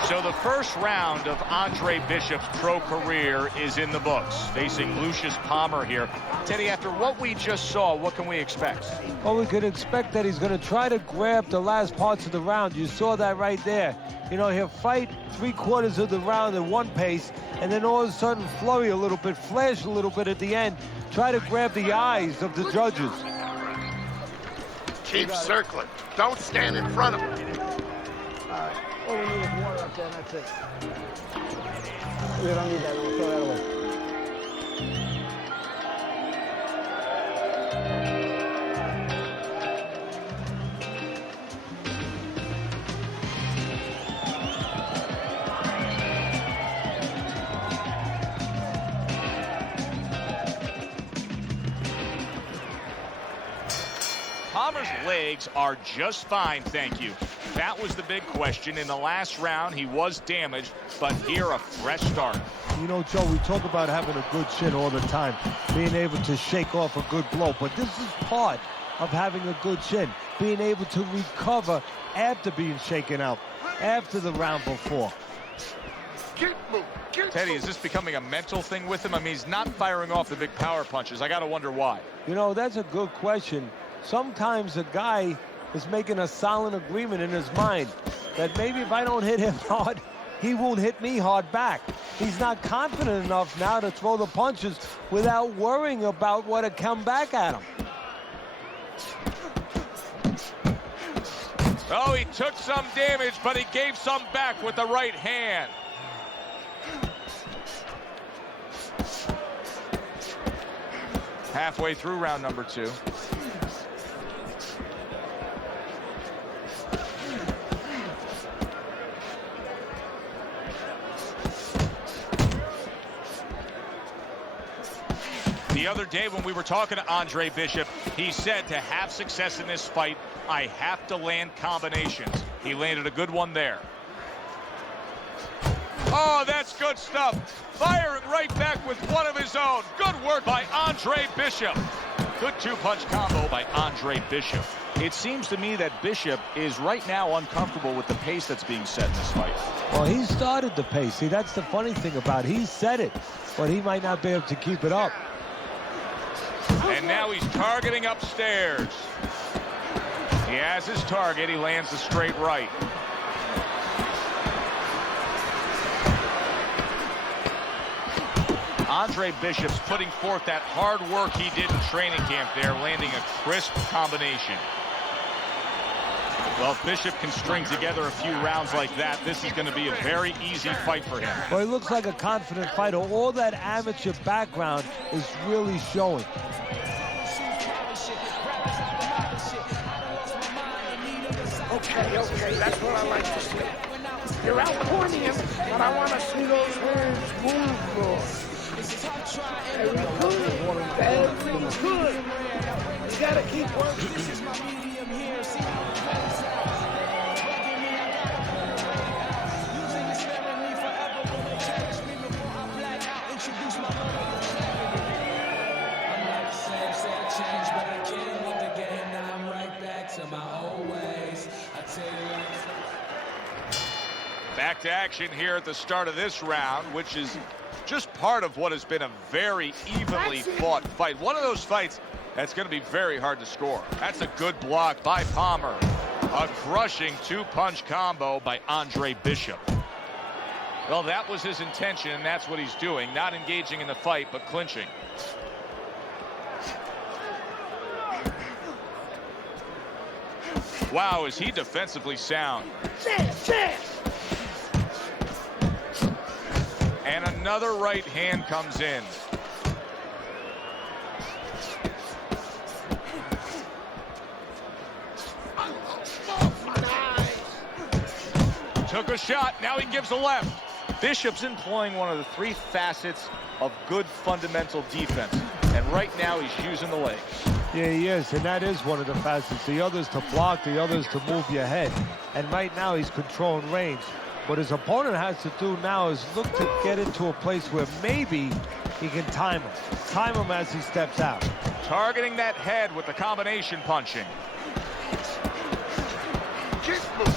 So the first round of Andre Bishop's pro career is in the books, facing Lucius Palmer here. Teddy, after what we just saw, what can we expect? Well, we could expect that he's going to try to grab the last parts of the round. You saw that right there. You know, he'll fight 3/4 of the round at one pace, and then all of a sudden flurry a little bit, flash a little bit at the end, try to grab the eyes of the judges. Keep circling. Don't stand in front of him. All right. All we need is water up there, and that's it. We don't need that. We'll throw that away. Palmer's legs are just fine, thank you. That was the big question. In the last round, he was damaged, but here a fresh start. You know, Joe, we talk about having a good chin all the time, being able to shake off a good blow, but this is part of having a good chin, being able to recover after being shaken out, after the round before. Teddy, is this becoming a mental thing with him? I mean, he's not firing off the big power punches. I got to wonder why. You know, that's a good question. Sometimes a guy is making a silent agreement in his mind that maybe if I don't hit him hard, he won't hit me hard back. He's not confident enough now to throw the punches without worrying about what would come back at him. Oh, he took some damage, but he gave some back with the right hand. Halfway through round number 2. The other day when we were talking to Andre Bishop, he said to have success in this fight, I have to land combinations. He landed a good one there. Oh, that's good stuff. Firing right back with one of his own. Good work by Andre Bishop. Good two-punch combo by Andre Bishop. It seems to me that Bishop is right now uncomfortable with the pace that's being set in this fight. Well, he started the pace. See, that's the funny thing about it. He set it, but he might not be able to keep it up. And now he's targeting upstairs. He has his target. He lands a straight right. Andre Bishop's putting forth that hard work he did in training camp there, landing a crisp combination. Well, if Bishop can string together a few rounds like that, this is going to be a very easy fight for him. Well, he looks like a confident fighter. All that amateur background is really showing. Okay, that's what I like to see. You're outpointing him, but I want to see those hands move, bro. Very good. You gotta keep working. Back to action here at the start of this round, which is just part of what has been a very evenly fought fight. One of those fights that's going to be very hard to score. That's a good block by Palmer. A crushing two-punch combo by Andre Bishop. Well, that was his intention, and that's what he's doing. Not engaging in the fight, but clinching. Wow, is he defensively sound. And another right hand comes in. Took a shot, now he gives a left. Bishop's employing one of the three facets of good fundamental defense. And right now he's using the legs. Yeah, he is, and that is one of the facets. The other's to block, the other's to move your head. And right now he's controlling range. What his opponent has to do now is look to get into a place where maybe he can time him. Time him as he steps out. Targeting that head with the combination punching.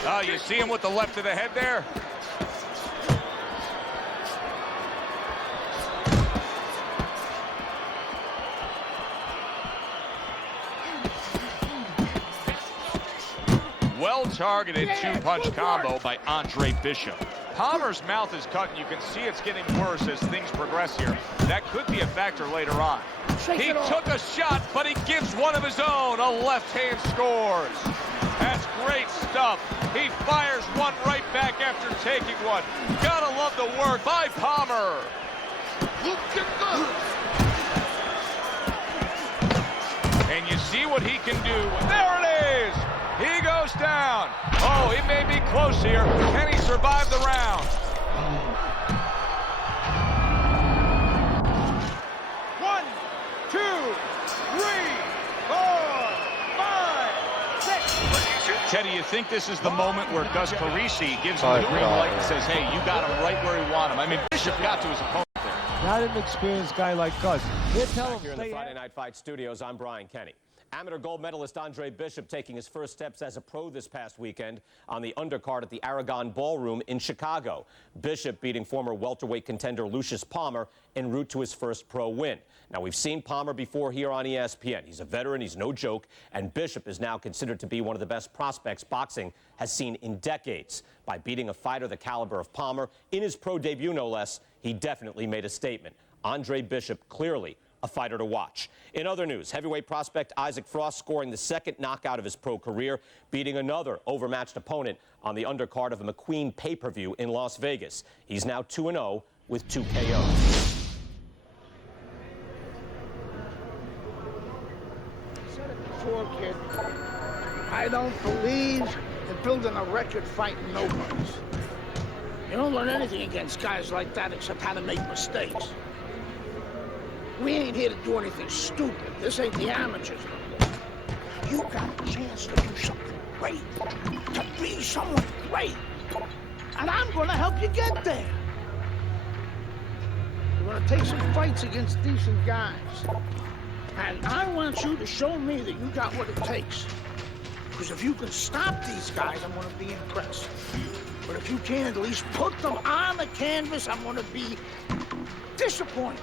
Oh, you see him with the left of the head there? Well-targeted two-punch combo by Andre Bishop. Palmer's mouth is cut, and you can see it's getting worse as things progress here. That could be a factor later on. He took a shot, but he gives one of his own. A left hand scores. That's great stuff. He fires one right back after taking one. Gotta love the work by Palmer. And you see what he can do. There it is. He goes down. Oh, he may be close here. Can he survive the round? 1, 2, 3, 4, 5, 6. Teddy, you think this is the moment where Gus Carisi gives him the green light and says, hey, you got him right where you want him? I mean, Bishop got to his opponent there. Not an experienced guy like Gus. He'll tell him here in the Friday Night Fight studios, I'm Brian Kenny. Amateur gold medalist Andre Bishop taking his first steps as a pro this past weekend on the undercard at the Aragon Ballroom in Chicago. Bishop beating former welterweight contender Lucius Palmer en route to his first pro win. Now, we've seen Palmer before here on ESPN. He's a veteran, he's no joke, and Bishop is now considered to be one of the best prospects boxing has seen in decades. By beating a fighter the caliber of Palmer in his pro debut, no less, he definitely made a statement. Andre Bishop clearly a fighter to watch. In other news, heavyweight prospect Isaac Frost scoring the second knockout of his pro career, beating another overmatched opponent on the undercard of a McQueen pay-per-view in Las Vegas. He's now 2-0 with 2 KOs. I said it before, kid. I don't believe in building a record fighting nobodies. You don't learn anything against guys like that except how to make mistakes. We ain't here to do anything stupid. This ain't the amateurs. You got a chance to do something great, to be someone great. And I'm gonna help you get there. We're gonna take some fights against decent guys. And I want you to show me that you got what it takes. Because if you can stop these guys, I'm gonna be impressed. But if you can't at least put them on the canvas, I'm gonna be disappointed.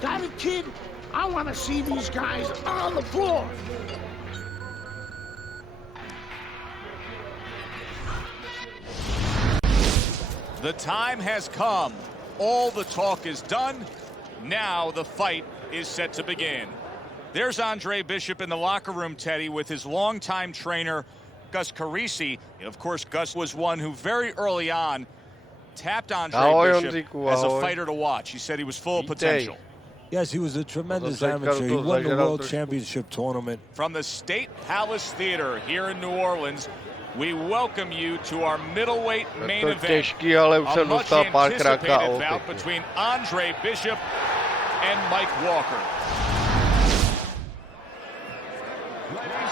Got it, kid? I want to see these guys on the floor. The time has come. All the talk is done. Now the fight is set to begin. There's Andre Bishop in the locker room, Teddy, with his longtime trainer, Gus Carisi. Of course, Gus was one who very early on tapped Andre Bishop as a fighter to watch. He said he was full of potential. Yes, he was a tremendous amateur. He won the World Championship tournament. From the State Palace Theater here in New Orleans, we welcome you to our middleweight main event. A much anticipated bout between Andre Bishop and Mike Walker.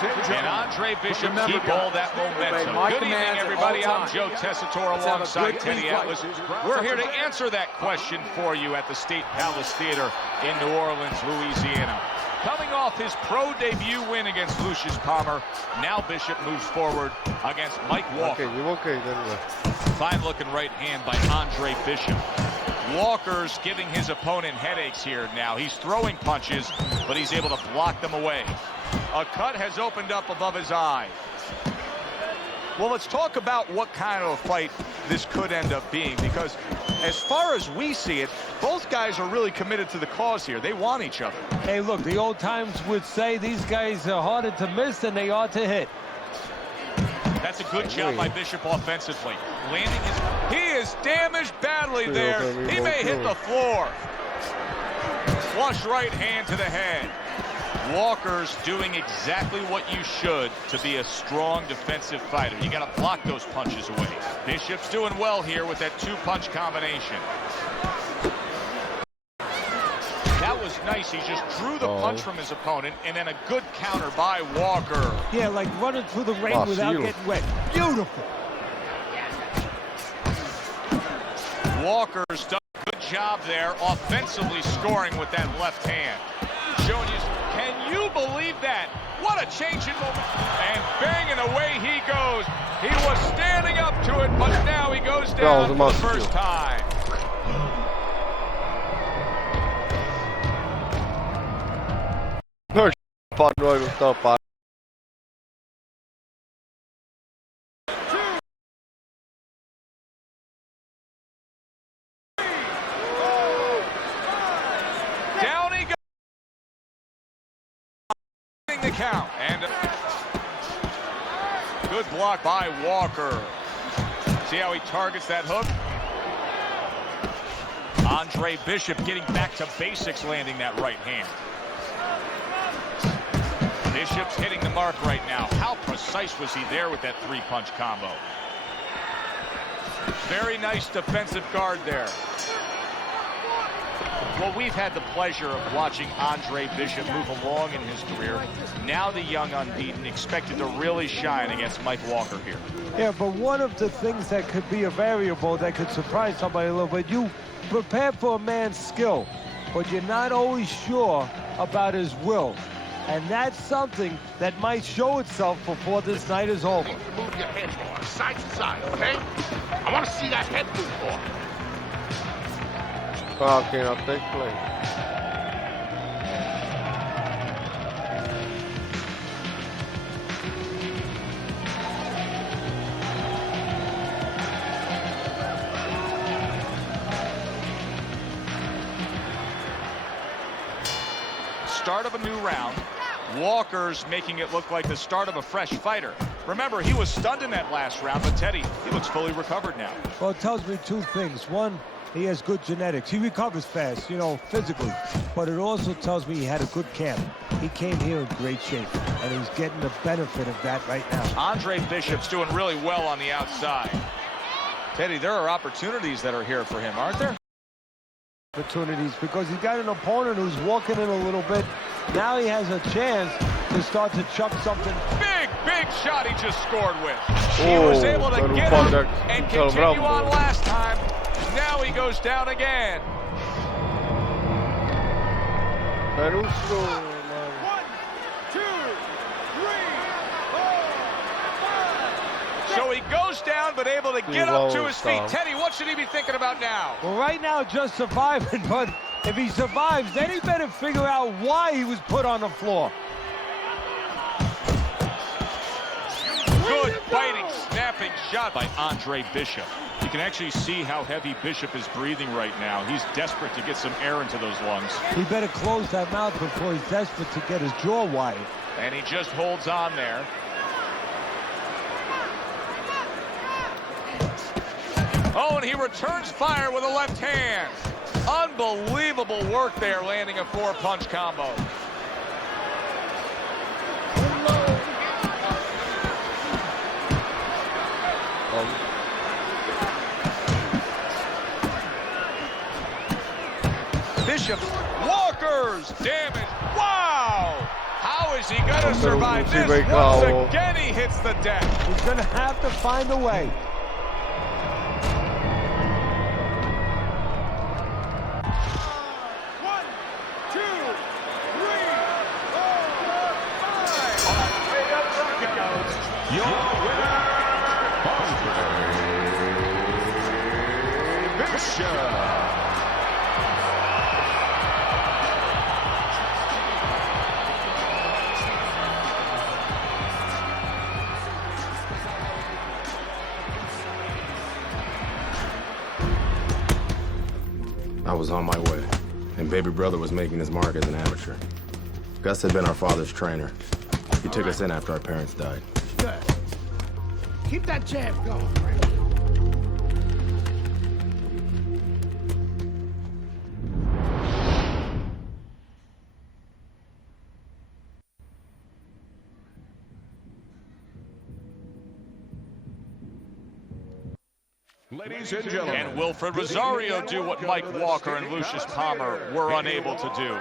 And Andre Bishop keep all that momentum. Good evening, everybody. I'm Joe Tessitore alongside Teddy Atlas. We're here to answer that question for you at the State Palace Theater in New Orleans, Louisiana. Coming off his pro debut win against Lucius Palmer, now Bishop moves forward against Mike Walker. Fine looking right hand by Andre Bishop. Walker's giving his opponent headaches here now. He's throwing punches, but he's able to block them away. A cut has opened up above his eye. Well, let's talk about what kind of a fight this could end up being, because as far as we see it, both guys are really committed to the cause here. They want each other. Hey, look, the old times would say these guys are harder to miss than they are to hit. That's a good job by Bishop offensively. Landing his... He is damaged badly there. He may hit the floor. Flush right hand to the head. Walker's doing exactly what you should to be a strong defensive fighter. You got to block those punches away. Bishop's doing well here with that two-punch combination. That was nice. He just drew the punch from his opponent, and then a good counter by Walker. Yeah, like running through the rain without getting wet. Beautiful. Walker's done a good job there, offensively scoring with that left hand. Showing you, can you believe that? What a change in moment. And banging away he goes. He was standing up to it, but now he goes down for the first time. Down he goes. The count. And good block by Walker. See how he targets that hook? Andre Bishop getting back to basics, landing that right hand. Bishop's hitting the mark right now. How precise was he there with that three-punch combo? Very nice defensive guard there. Well, we've had the pleasure of watching Andre Bishop move along in his career. Now the young unbeaten expected to really shine against Mike Walker here. Yeah, but one of the things that could be a variable that could surprise somebody a little bit, you prepare for a man's skill, but you're not always sure about his will. And that's something that might show itself before this night is over. Move your head more, side to side, okay? I want to see that head move more. Foul cannot take place. Start of a new round. Walker's making it look like the start of a fresh fighter. Remember, he was stunned in that last round, but Teddy, he looks fully recovered now. Well, it tells me two things. One, he has good genetics. He recovers fast, you know, physically. But it also tells me he had a good camp. He came here in great shape, and he's getting the benefit of that right now. Andre Bishop's doing really well on the outside. Teddy, there are opportunities that are here for him, aren't there? Opportunities, because he's got an opponent who's walking in a little bit. Now he has a chance to start to chuck something. Big shot he just scored with. He was able to get him and continue on last time. Now he goes down again. One, two, three, four, five. So he goes down, but able to get up to his feet. Teddy, what should he be thinking about now? Well, right now, just surviving, but if he survives, then he better figure out why he was put on the floor. Good fighting, snapping shot by Andre Bishop. You can actually see how heavy Bishop is breathing right now. He's desperate to get some air into those lungs. He better close that mouth before he's desperate to get his jaw wide. And he just holds on there. Oh, and he returns fire with a left hand. Unbelievable work there, landing a four-punch combo. Bishop, Walker's damage. Wow! How is he going to survive this? Once again, he hits the deck. He's going to have to find a way. One, two, three, four, five. Your winner, Andre Bishop. I was on my way, and baby brother was making his mark as an amateur. Gus had been our father's trainer. He took us in after our parents died. Good. Keep that jab going. Ladies and gentlemen. And Wilfred Rosario do what Mike Walker and Lucius Palmer were unable to do.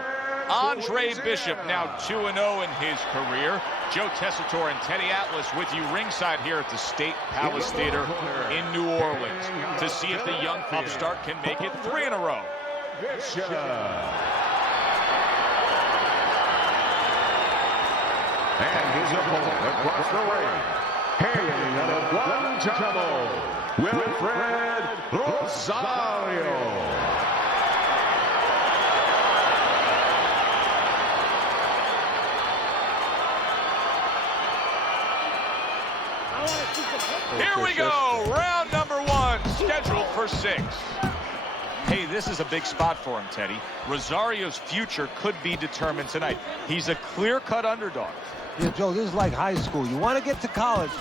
Andre Bishop now 2-0 in his career. Joe Tessitore and Teddy Atlas with you ringside here at the State Palace Theater in New Orleans to see if the young upstart can make it 3 in a row. Bishop. And his opponent across the ring, hailing out of Guantanamo, Wilfred Rosario. Here we go, round number 1, scheduled for 6. Hey, this is a big spot for him, Teddy. Rosario's future could be determined tonight. He's a clear-cut underdog. Yeah, Joe, this is like high school. You want to get to college,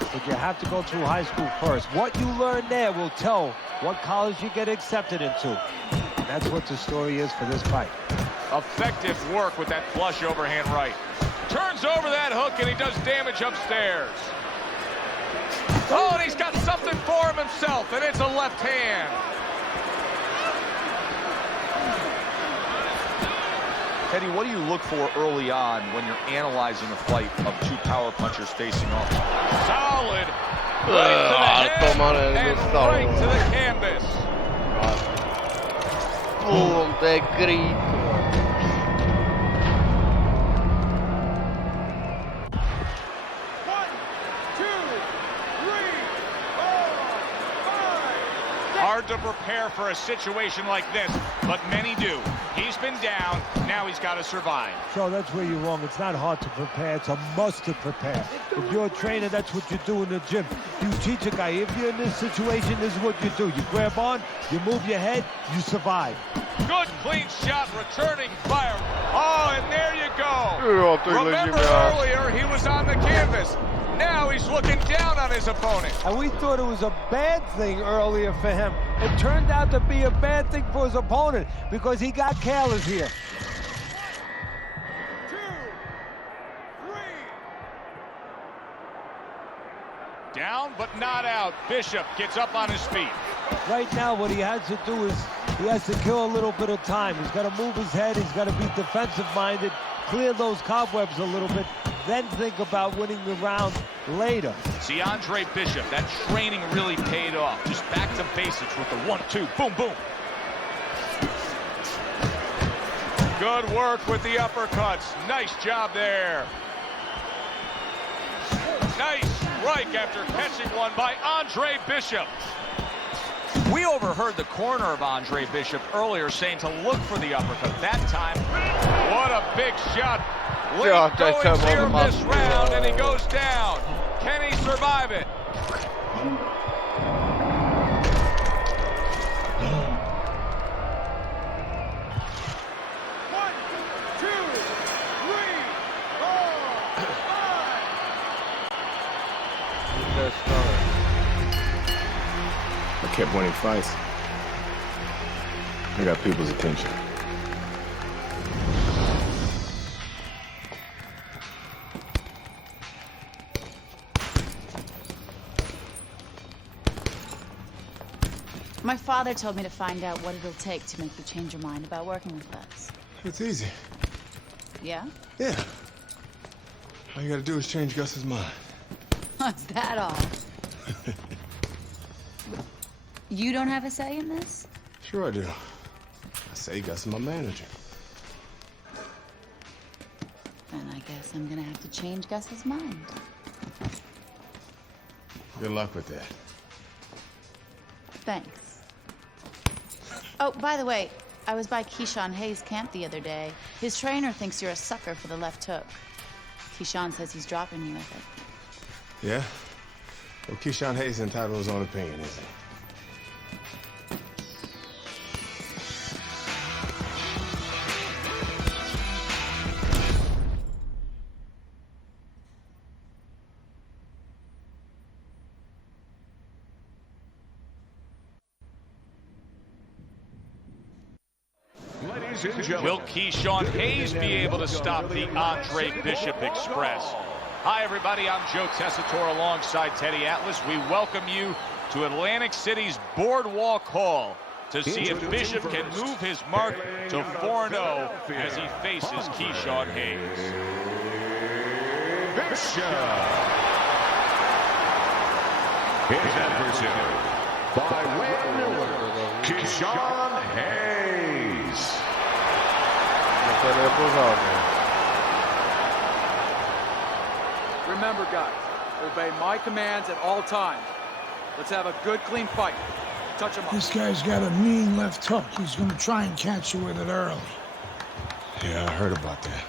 but you have to go through high school first. What you learn there will tell what college you get accepted into. That's what the story is for this fight. Effective work with that flush overhand right. Turns over that hook, and he does damage upstairs. Oh, and he's got something for him himself, and it's a left hand. Teddy, what do you look for early on when you're analyzing a fight of 2 power punchers facing off? Solid. Right to the head and right to the canvas. Boom, de grito. Hard to prepare for a situation like this, but many do. He's been down, now he's got to survive. So that's where you're wrong. It's not hard to prepare. It's a must to prepare. If you're a trainer, that's what you do in the gym. You teach a guy, if you're in this situation, this is what you do. You grab on, you move your head, you survive. Good, clean shot, returning fire. Oh, and there you go. Remember earlier, he was on the canvas. Now he's looking down on his opponent. And we thought it was a bad thing earlier for him. It turned out to be a bad thing for his opponent because he got careless here. 2, 3. Down, but not out. Bishop gets up on his feet. Right now, what he has to do is he has to kill a little bit of time. He's got to move his head. He's got to be defensive-minded, clear those cobwebs a little bit, then think about winning the round later. See, Andre Bishop, that training really paid off. Just back to basics with the 1-2. Boom, boom. Good work with the uppercuts. Nice job there. Nice strike after catching one by Andre Bishop. We overheard the corner of Andre Bishop earlier saying to look for the uppercut. That time, what a big shot. Late going here this round, and he goes down. Can he survive it? 1, 2, 3, 4, 5. I kept winning fights. I got people's attention. My father told me to find out what it'll take to make you change your mind about working with us. It's easy. Yeah? Yeah. All you gotta do is change Gus's mind. Is that all? You don't have a say in this? Sure I do. I say Gus is my manager. Then I guess I'm gonna have to change Gus's mind. Good luck with that. Thanks. Oh, by the way, I was by Keyshawn Hayes' camp the other day. His trainer thinks you're a sucker for the left hook. Keyshawn says he's dropping you with it. Yeah? Well, Keyshawn Hayes is entitled to his own opinion, isn't he? Will Keyshawn Hayes be able to stop the Andre Bishop Express? Hi, everybody. I'm Joe Tessitore alongside Teddy Atlas. We welcome you to Atlantic City's Boardwalk Hall to see if Bishop can move his mark to 4-0 as he faces Keyshawn Hayes. Bishop. His adversary, by way of Miller, Keyshawn Hayes. Remember, guys, obey my commands at all times. Let's have a good, clean fight. Touch him up. This guy's got a mean left hook. He's gonna try and catch you with it early. Yeah, I heard about that.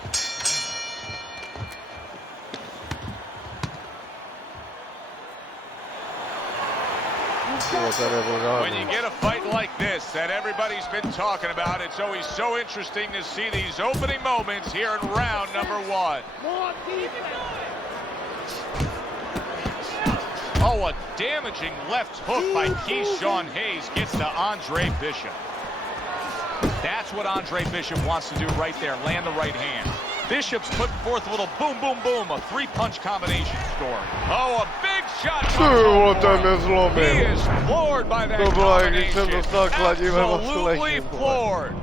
When you get a fight like this that everybody's been talking about, it's always so interesting to see these opening moments here in round number 1. Oh, a damaging left hook by Keyshawn Hayes gets to Andre Bishop. That's what Andre Bishop wants to do right there, land the right hand. Bishop's putting forth a little boom, boom, boom, a 3-punch combination score. Oh, a big shot. He is floored by that combination. Absolutely floored.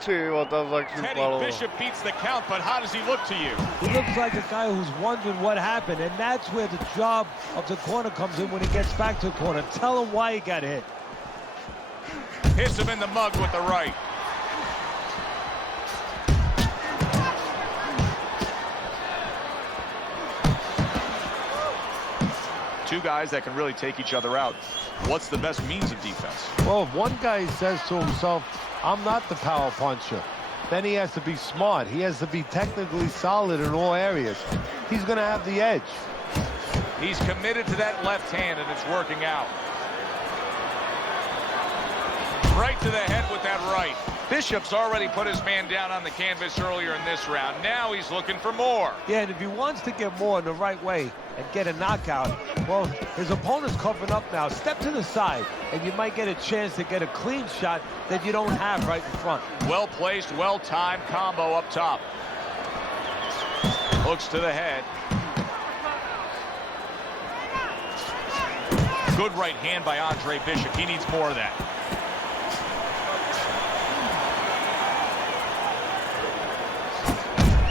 Teddy Bishop beats the count, but how does he look to you? He looks like a guy who's wondering what happened, and that's where the job of the corner comes in when he gets back to the corner. Tell him why he got hit. Hits him in the mug with the right. Two guys that can really take each other out. What's the best means of defense? Well, if one guy says to himself, I'm not the power puncher, then he has to be smart. He has to be technically solid in all areas. He's going to have the edge. He's committed to that left hand, and it's working out. Right to the head with that right. Bishop's already put his man down on the canvas earlier in this round. Now he's looking for more. Yeah, and if he wants to get more in the right way and get a knockout, well, his opponent's covering up now. Step to the side, and you might get a chance to get a clean shot that you don't have right in front. Well-placed, well-timed combo up top. Hooks to the head. Good right hand by Andre Bishop. He needs more of that.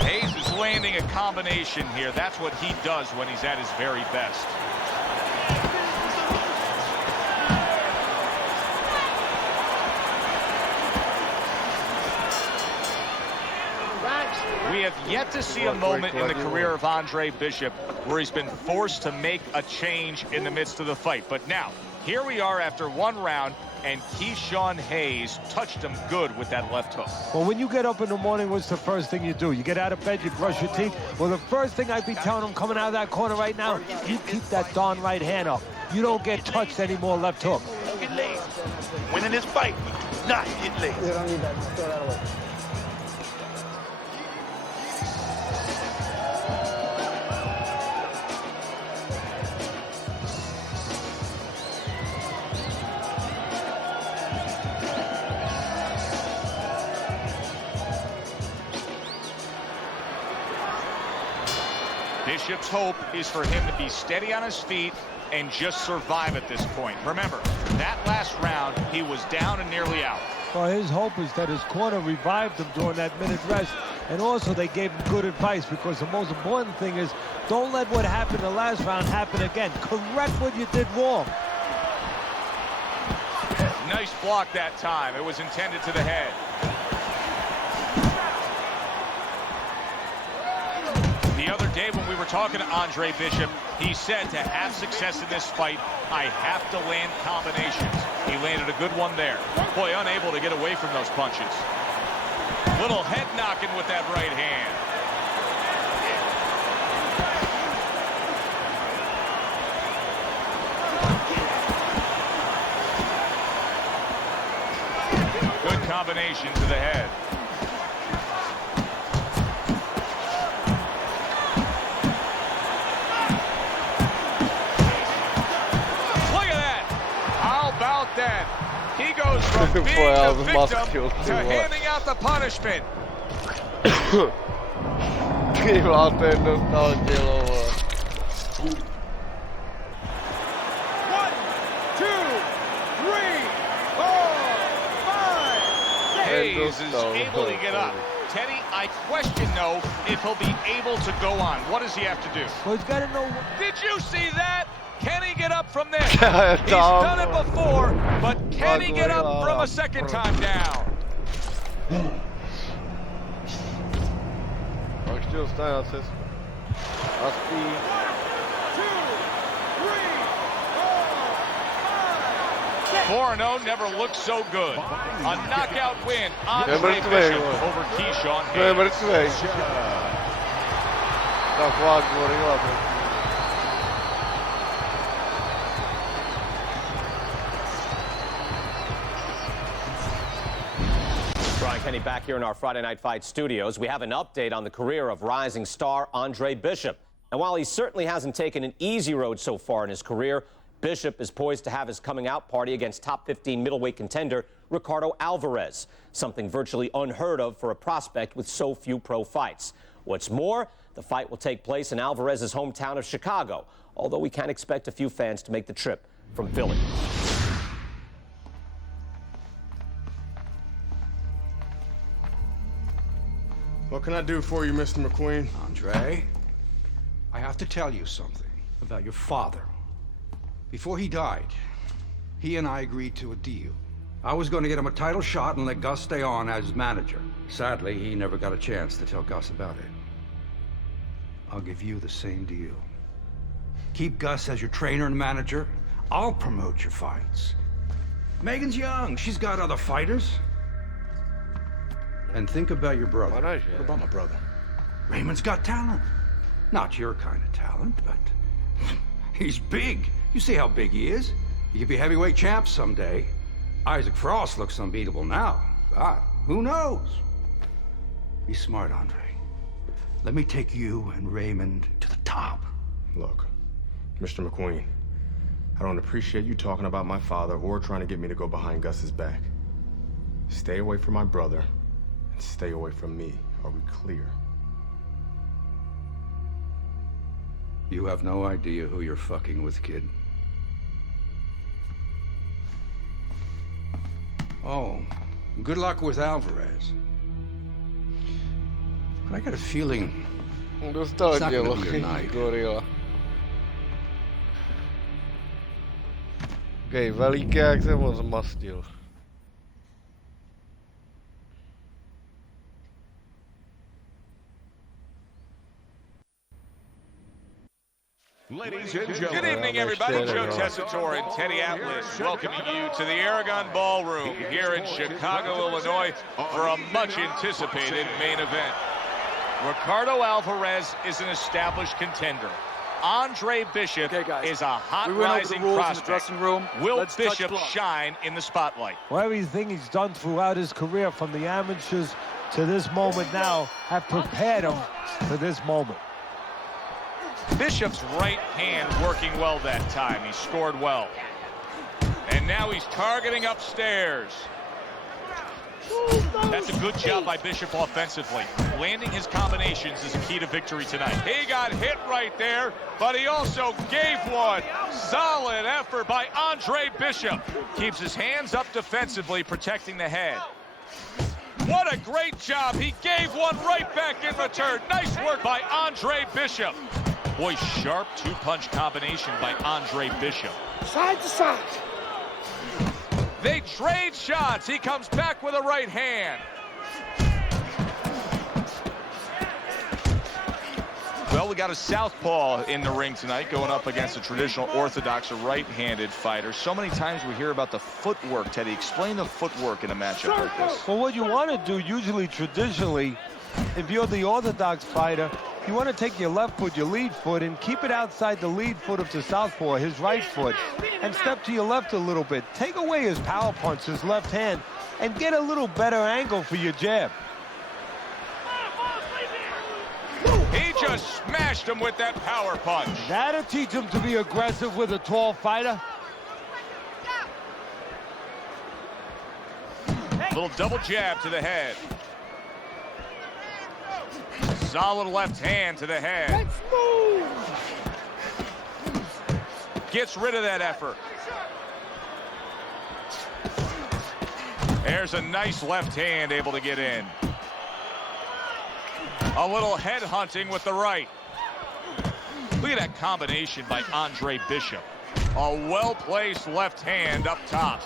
Hayes is landing a combination here. That's what he does when he's at his very best. We have yet to see a moment in the career of Andre Bishop where he's been forced to make a change in the midst of the fight. But now, here we are after one round, and Keyshawn Hayes touched him good with that left hook. Well, when you get up in the morning, what's the first thing you do? You get out of bed, you brush your teeth. Well, the first thing I'd be telling him coming out of that corner right now, you keep that darn right hand up. You don't get touched anymore left hook. Don't get lazy. Winning this fight, not get lazy. You don't need that. Throw that away. Bishop's hope is for him to be steady on his feet and just survive at this point. Remember, that last round, he was down and nearly out. Well, his hope is that his corner revived him during that minute rest, and also they gave him good advice, because the most important thing is don't let what happened the last round happen again. Correct what you did wrong. Nice block that time. It was intended to the head. The other day when we were talking to Andre Bishop, he said to have success in this fight, I have to land combinations. He landed a good one there. Boy, unable to get away from those punches. Little head knocking with that right hand. Good combination to the head. He goes from being the victim to handing out the punishment. Kiváte nostalgilo, vole. 1, 2, 3, 4, 5, 6. Hayes is able to get up. Teddy, I question, though, if he'll be able to go on. What does he have to do? Well, he's got to know. Did you see that? Can he get up from this? He's done it before, but can he get up from a second time down? Pak still stay na cestu. A spí. 4-0 never looked so good. A knockout win. Andre Bishop over Keyshawn Hayes. To je mrtvej. Ta fakt gorila. Brian Kenny back here in our Friday Night Fight studios. We have an update on the career of rising star Andre Bishop. And while he certainly hasn't taken an easy road so far in his career, Bishop is poised to have his coming out party against top 15 middleweight contender Ricardo Alvarez, something virtually unheard of for a prospect with so few pro fights. What's more, the fight will take place in Alvarez's hometown of Chicago, although we can expect a few fans to make the trip from Philly. What can I do for you, Mr. McQueen? Andre, I have to tell you something about your father. Before he died, he and I agreed to a deal. I was going to get him a title shot and let Gus stay on as his manager. Sadly, he never got a chance to tell Gus about it. I'll give you the same deal. Keep Gus as your trainer and manager. I'll promote your fights. Megan's young. She's got other fighters. And think about your brother. What about my brother? Raymond's got talent. Not your kind of talent, but he's big. You see how big he is. He could be heavyweight champ someday. Isaac Frost looks unbeatable now. God, who knows? Be smart, Andre. Let me take you and Raymond to the top. Look, Mr. McQueen, I don't appreciate you talking about my father or trying to get me to go behind Gus's back. Stay away from my brother and stay away from me. Are we clear? You have no idea who you're fucking with, kid. Oh, good luck with Alvarez. But I got a feeling it's not gonna be your night. Gorila. Okej, veliký, jak se moc zmastil. Ladies and gentlemen. Good evening, everybody. Joe Tessitore and Teddy Atlas welcoming you to the Aragon Ballroom here in Chicago, Illinois, for a much-anticipated main event. Ricardo Alvarez is an established contender. Andre Bishop is a hot rising prospect. Will Bishop shine in the spotlight? Well, everything he's done throughout his career, from the amateurs to this moment now, have prepared him for this moment. Bishop's right hand working well that time. He scored well. And now he's targeting upstairs. That's a good job by Bishop offensively. Landing his combinations is a key to victory tonight. He got hit right there, but he also gave one. Solid effort by Andre Bishop. Keeps his hands up defensively, protecting the head. What a great job. He gave one right back in return. Nice work by Andre Bishop. Boy, sharp two-punch combination by Andre Bishop. Side to side. They trade shots. He comes back with a right hand. Well, we got a southpaw in the ring tonight going up against a traditional orthodox, a right-handed fighter. So many times we hear about the footwork. Teddy, explain the footwork in a matchup like this. Well, what you want to do, usually, traditionally, if you're the orthodox fighter, you want to take your left foot, your lead foot, and keep it outside the lead foot of the southpaw, his right foot, and step to your left a little bit. Take away his power punch, his left hand, and get a little better angle for your jab. He just smashed him with that power punch. That'll teach him to be aggressive with a tall fighter. Little double jab to the head. Solid left hand to the head. Let's move! Gets rid of that effort. There's a nice left hand able to get in. A little head hunting with the right. Look at that combination by Andre Bishop. A well-placed left hand up top.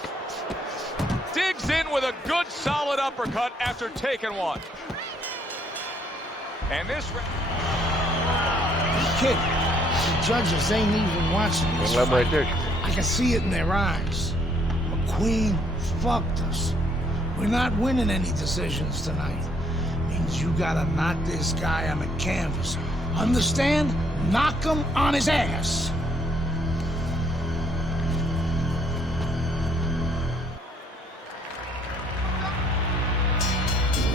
Digs in with a good solid uppercut after taking one. And this... Kid, the judges ain't even watching this fight. I can see it in their eyes. McQueen fucked us. We're not winning any decisions tonight. Means you gotta knock this guy on the canvas. Understand? Knock him on his ass.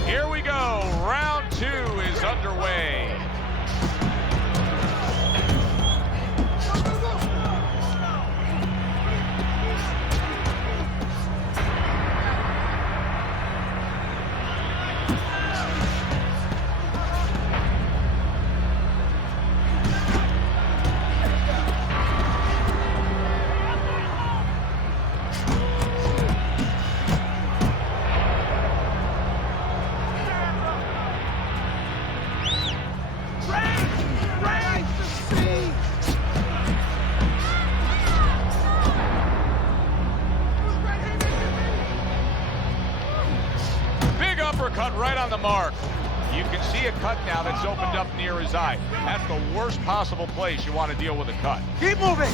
Here we go. Round 2 is underway. Uppercut right on the mark. You can see a cut now that's opened up near his eye. That's the worst possible place you want to deal with a cut. Keep moving.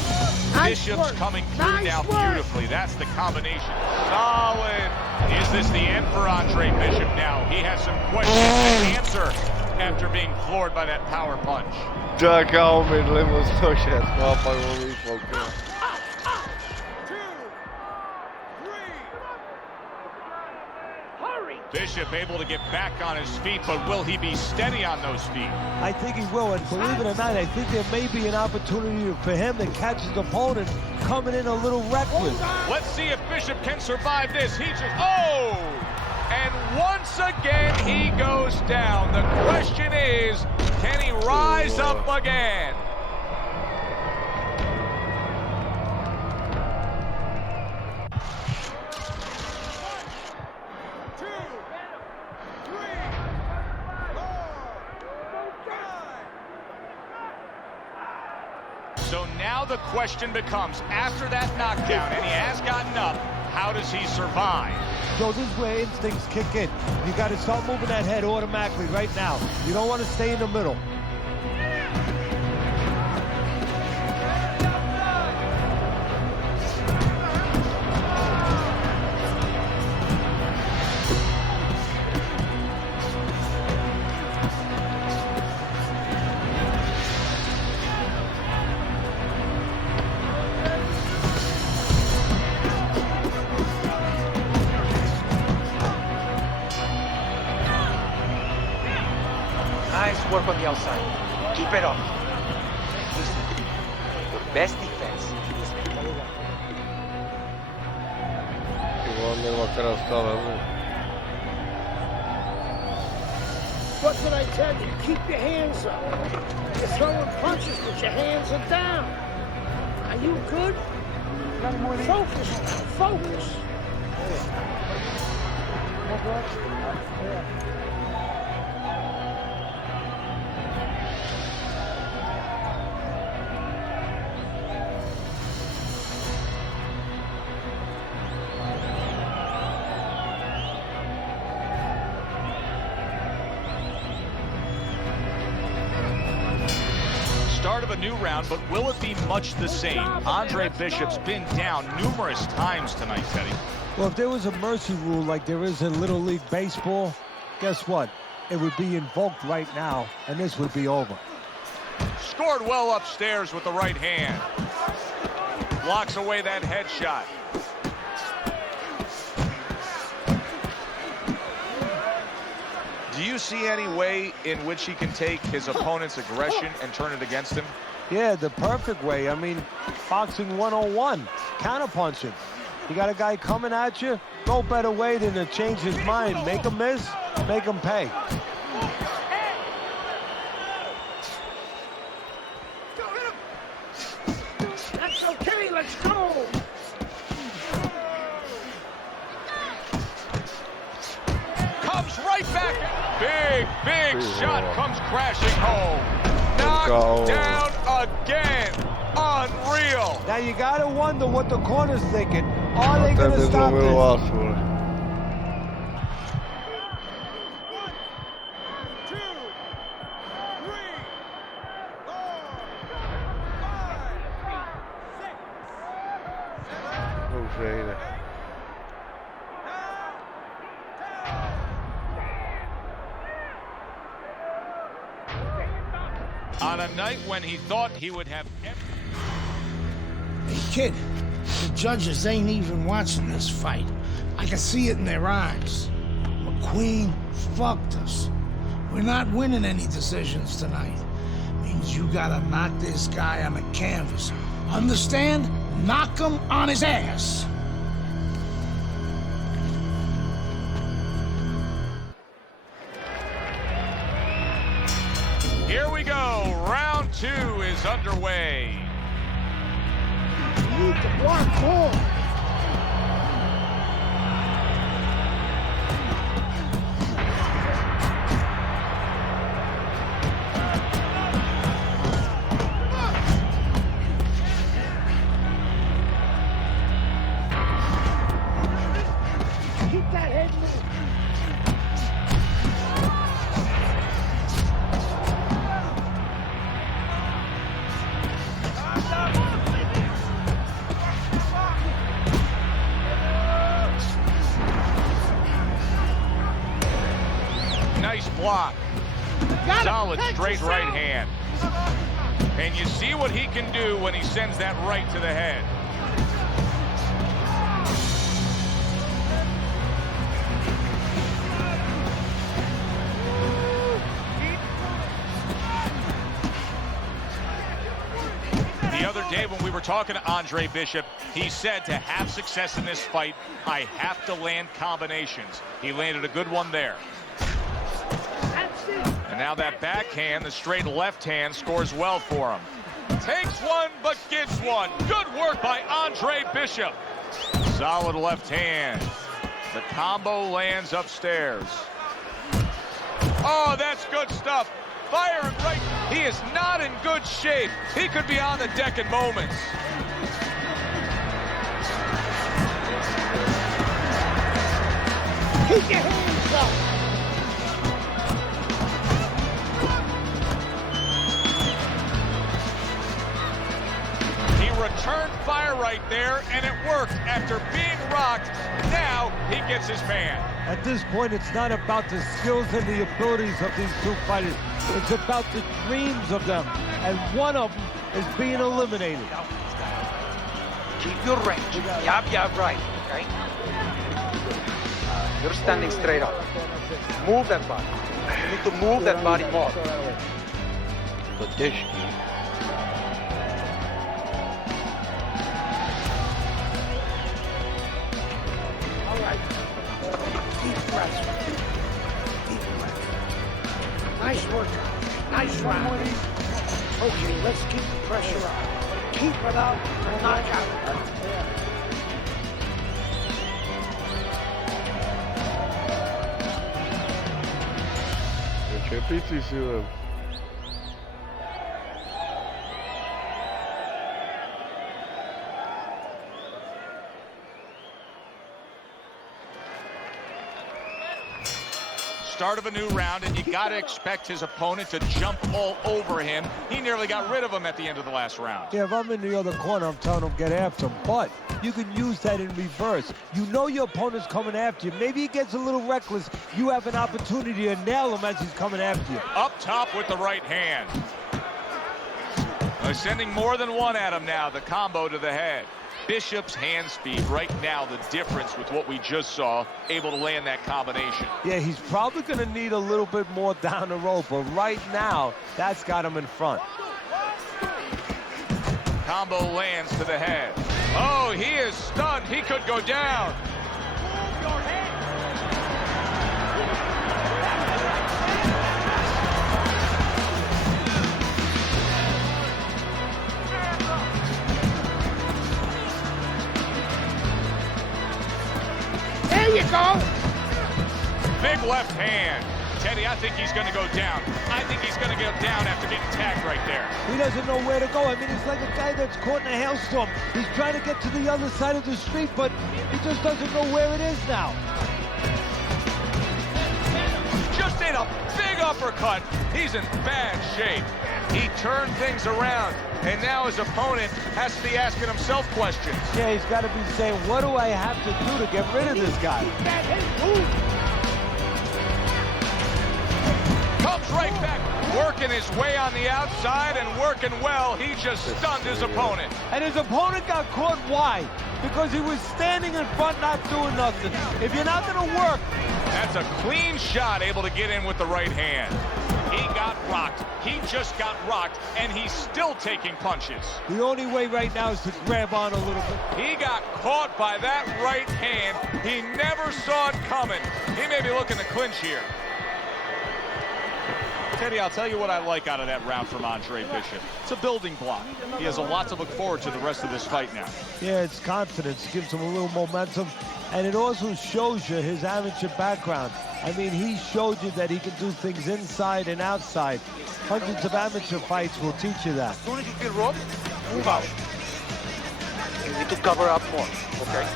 Bishop's coming through now beautifully. That's the combination. Solid. Is this the end for Andre Bishop now? He has some questions to answer after being floored by that power punch. Czekał mydle mu sąsiad, łapał mu i pokrył. Bishop able to get back on his feet, but will he be steady on those feet? I think he will, and believe it or not, I think there may be an opportunity for him to catch his opponent coming in a little reckless. Let's see if Bishop can survive this. He just, oh! And once again, he goes down. The question is, can he rise up again? So now the question becomes, after that knockdown, and he has gotten up, how does he survive? So this is where instincts kick in. You got to start moving that head automatically right now. You don't want to stay in the middle. Nice work on the outside. Keep it up. Listen, your best defense. What did I tell you? Keep your hands up. You're throwing punches, but your hands are down. Are you good? Focus now. Focus. Start of a new round, but will it be much the same? Andre Bishop's been down numerous times tonight, Teddy. Well, if there was a mercy rule like there is in Little League Baseball, guess what? It would be invoked right now, and this would be over. Scored well upstairs with the right hand. Blocks away that headshot. Do you see any way in which he can take his opponent's aggression and turn it against him? Yeah, the perfect way. I mean, boxing 101, counterpunching. You got a guy coming at you, no better way than to change his mind. Make him miss, make him pay. big shot comes crashing home. Knocked down again. Unreal. Now you gotta wonder what the corner's thinking. Are they gonna stop this? On a night when he thought he would have... Hey, kid, the judges ain't even watching this fight. I can see it in their eyes. McQueen fucked us. We're not winning any decisions tonight. Means you gotta knock this guy on the canvas. Understand? Knock him on his ass. Here we go. Round 2 is underway. You need to block more. Keep that head moving. Nice block. Solid straight right hand. And you see what he can do when he sends that right to the head. The other day when we were talking to Andre Bishop, he said to have success in this fight, I have to land combinations. He landed a good one there. And now that backhand, the straight left hand, scores well for him. Takes one, but gives one. Good work by Andre Bishop. Solid left hand. The combo lands upstairs. Oh, that's good stuff. Firing right. He is not in good shape. He could be on the deck in moments. Keep your hands up. Returned fire right there, and it worked. After being rocked, now he gets his man. At this point, it's not about the skills and the abilities of these two fighters. It's about the dreams of them, and one of them is being eliminated. Keep your range. Jab, right, okay? You're standing straight up. Move that body. You need to move that body more. All right. Deep breath. Deep breath. Nice work. Nice round. Okay, let's keep the pressure on. Keep it up and knock out. Start of a new round, and you got to expect his opponent to jump all over him. He nearly got rid of him at the end of the last round. Yeah, if I'm in the other corner, I'm telling him get after him. But you can use that in reverse. You know your opponent's coming after you. Maybe he gets a little reckless. You have an opportunity to nail him as he's coming after you. Up top with the right hand. They're sending more than one at him now. The combo to the head. Bishop's hand speed right now, the difference with what we just saw, able to land that combination. Yeah, he's probably going to need a little bit more down the road, but right now, that's got him in front. Combo lands to the head. Oh, he is stunned. He could go down. There you go. Big left hand. Teddy, I think he's going to go down. I think he's going to go down after getting tagged right there. He doesn't know where to go. I mean, he's like a guy that's caught in a hailstorm. He's trying to get to the other side of the street, but he just doesn't know where it is now. Just ate a big uppercut. He's in bad shape. He turned things around, and now his opponent has to be asking himself questions. Yeah, he's got to be saying, what do I have to do to get rid of this guy? Comes right back, working his way on the outside and working well. He just stunned his opponent. And his opponent got caught. Why? Because he was standing in front not doing nothing. If you're not going to work. That's a clean shot, able to get in with the right hand. He got rocked. He just got rocked, and he's still taking punches. The only way right now is to grab on a little bit. He got caught by that right hand. He never saw it coming. He may be looking to clinch here. Teddy, I'll tell you what I like out of that round from Andre Bishop. It's a building block. He has a lot to look forward to the rest of this fight now. Yeah, it's confidence, gives him a little momentum, and it also shows you his amateur background. I mean, he showed you that he can do things inside and outside. Hundreds of amateur fights will teach you that. As soon as you feel rope, move out. You need to cover up more, okay?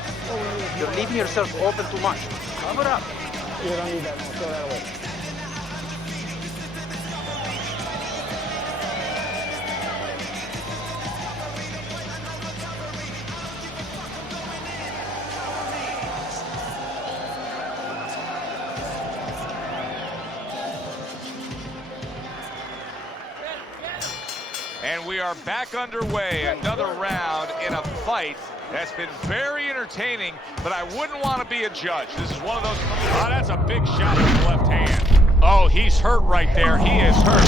You're leaving yourself open too much. Cover up. You don't need that. Throw that away. And we are back underway, another round in a fight that's been very entertaining, but I wouldn't want to be a judge. This is one of those, oh, that's a big shot with the left hand. Oh, he's hurt right there. He is hurt.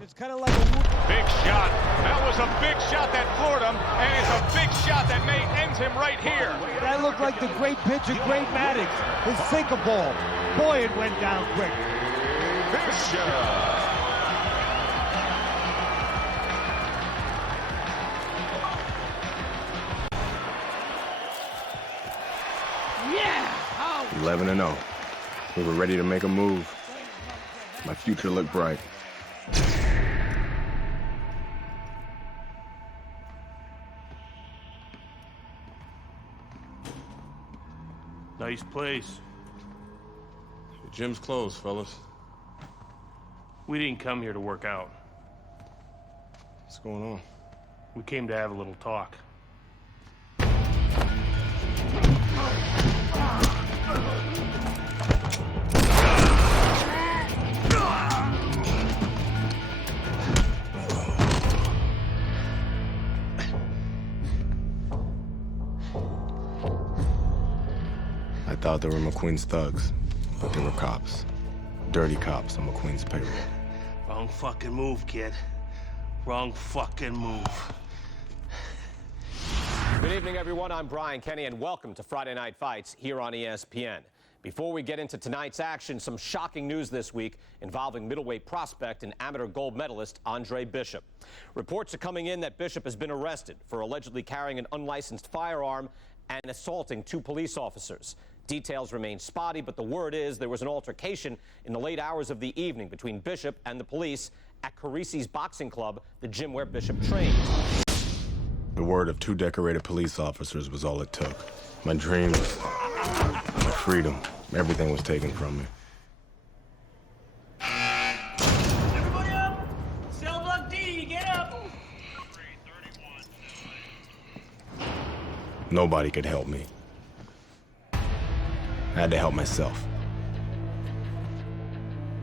It's kind of like a big shot. That was a big shot that floored him, and it's a big shot that may end him right here. That looked like the great pitcher, Great Maddox, his sinker ball. Boy, it went down quick. Bishop. Yeah! 11-0. We were ready to make a move. My future looked bright. Nice place. The gym's closed, fellas. We didn't come here to work out. What's going on? We came to have a little talk. I thought they were McQueen's thugs, but they were cops. Dirty cops on McQueen's payroll. Wrong fucking move, kid. Wrong fucking move. Good evening, everyone. I'm Brian Kenny, and welcome to Friday Night Fights here on ESPN. Before we get into tonight's action, some shocking news this week involving middleweight prospect and amateur gold medalist Andre Bishop. Reports are coming in that Bishop has been arrested for allegedly carrying an unlicensed firearm and assaulting 2 police officers. Details remain spotty, but the word is there was an altercation in the late hours of the evening between Bishop and the police at Carisi's Boxing Club, the gym where Bishop trained. The word of 2 decorated police officers was all it took. My dreams, my freedom, everything was taken from me. Everybody up! Cell block D, get up! Nobody could help me. I had to help myself.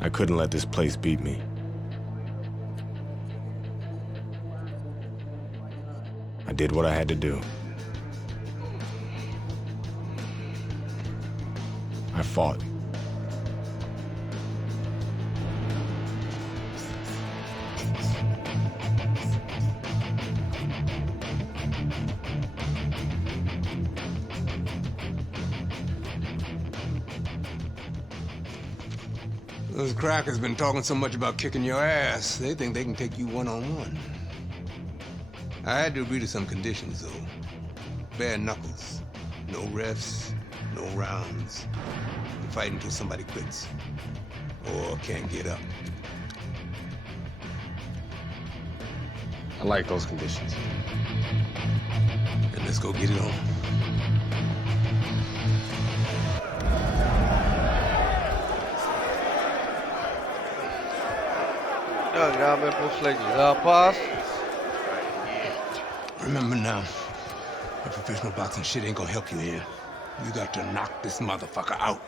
I couldn't let this place beat me. I did what I had to do. I fought. Those crackers been talking so much about kicking your ass, they think they can take you one-on-one. I had to agree to some conditions, though. Bare knuckles. No refs, no rounds. You fight until somebody quits. Or can't get up. I like those conditions. Then let's go get it on. Gramy poslední zápas. Remember now, that professional boxing shit ain't gonna help you here. You got to knock this motherfucker out.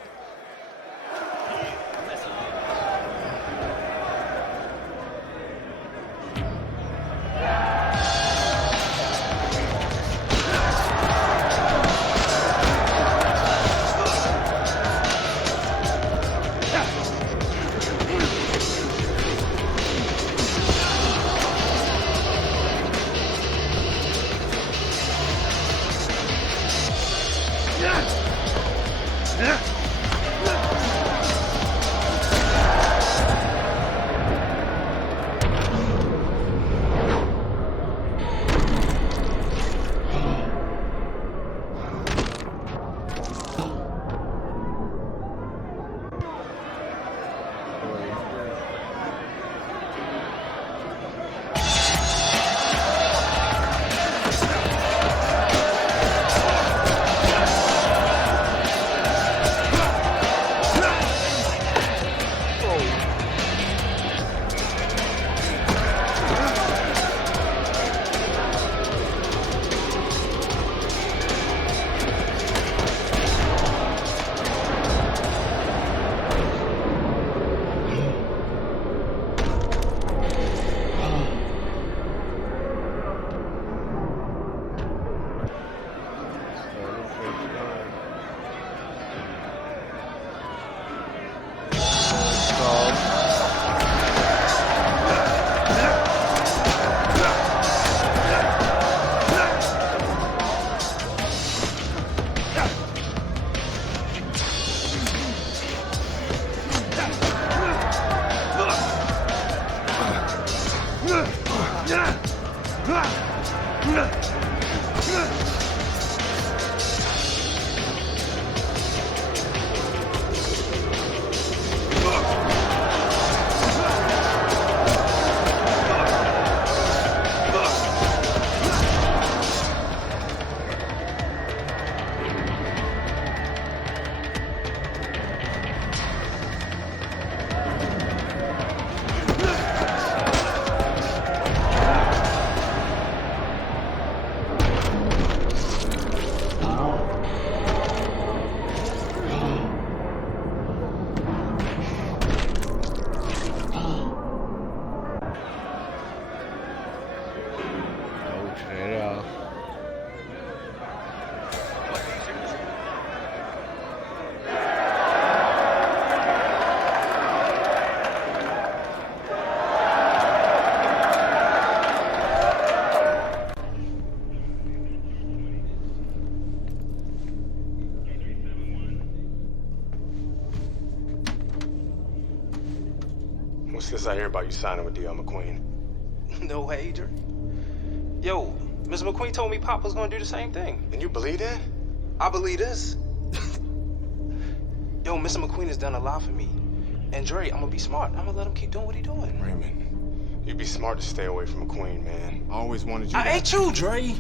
What's this I hear about you signing with D.L. McQueen? No way, Adrian. Yo, Mr. McQueen told me Pop was gonna do the same thing. And you believe that? I believe this. Yo, Mr. McQueen has done a lot for me. And Dre, I'm gonna be smart. I'm gonna let him keep doing what he's doing. Raymond, you'd be smart to stay away from McQueen, man. I always wanted you I to... ain't you, Dre.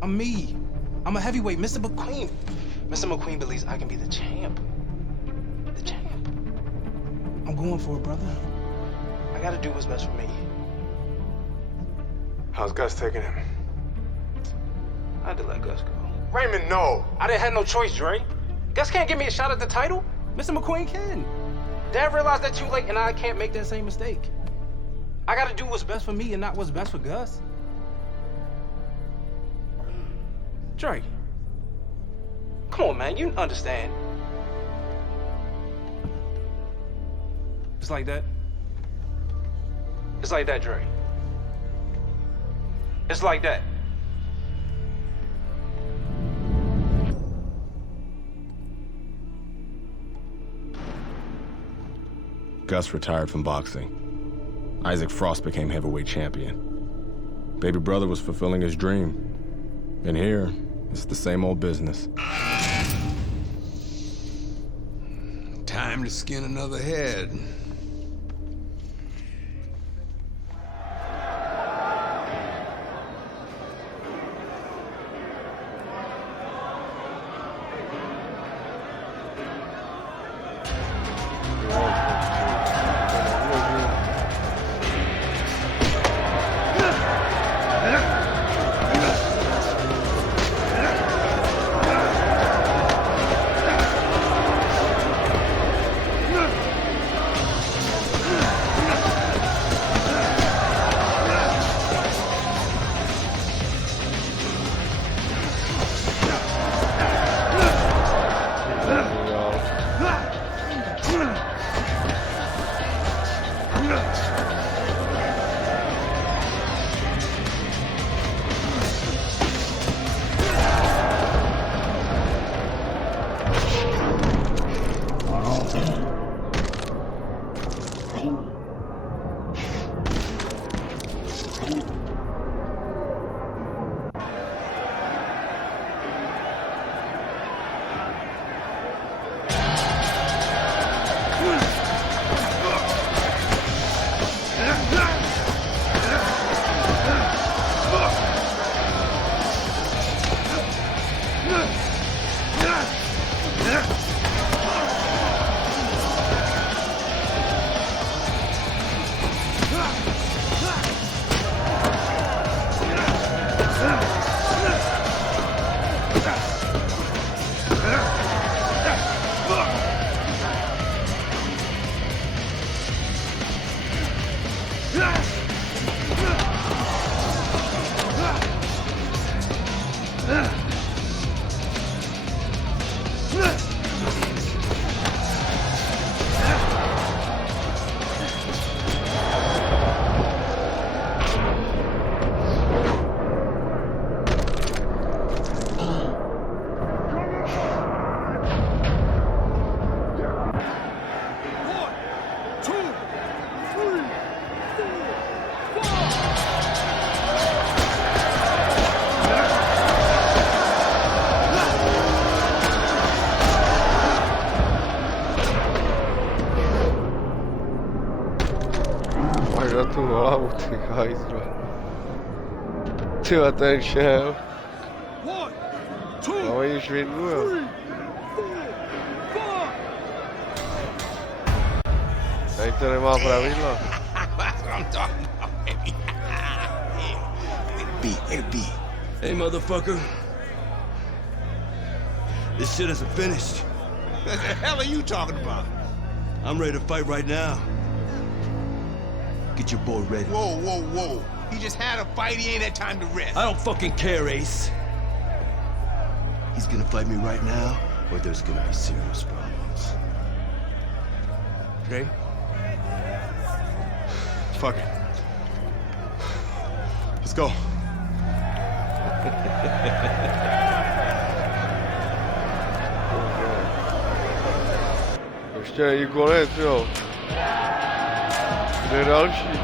I'm me. I'm a heavyweight, Mr. McQueen. Mr. McQueen believes I can be the champ. The champ. I'm going for it, brother. I gotta do what's best for me. How's Gus taking him? I had to let Gus go. Raymond, no. I didn't have no choice, Dre. Gus can't give me a shot at the title. Mr. McQueen can. Dad realized that too late, and I can't make that same mistake. I gotta do what's best for me and not what's best for Gus. Dre. Come on, man. You understand. It's like that. It's like that, Dre. It's like that. Gus retired from boxing. Isaac Frost became heavyweight champion. Baby brother was fulfilling his dream. And here, it's the same old business. Time to skin another head. Tyva, ten šel. 1, 2, No již vidím. Tady to nemá pravidla. Hey, motherfucker. This shit isn't finished. What the hell are you talking about? I'm ready to fight right now. Get your boy ready. Whoa, whoa, whoa. He just had a fight. He ain't had time to rest. I don't fucking care, Ace. He's gonna fight me right now, or there's gonna be serious problems. Okay? Fuck it. Let's go. Ještě není konec, jo. Kde je další, jo.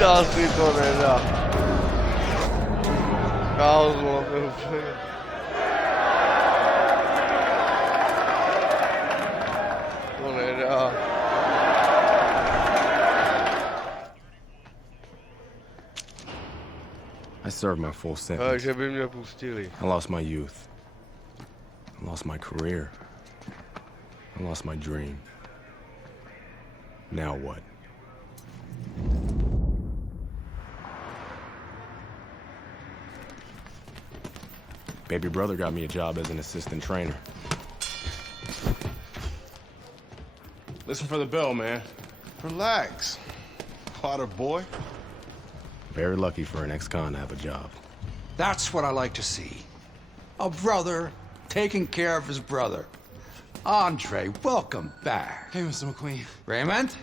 Casi to nedá. Kámo, úplně. To nedá. I served my full sentence. Takže by mě pustili. I lost my youth. I lost my career. I lost my dream. Now what? Baby brother got me a job as an assistant trainer. Listen for the bell, man. Relax. Potter boy. Very lucky for an ex-con to have a job. That's what I like to see. A brother taking care of his brother. Andre, welcome back. Hey, Mr. McQueen. Raymond?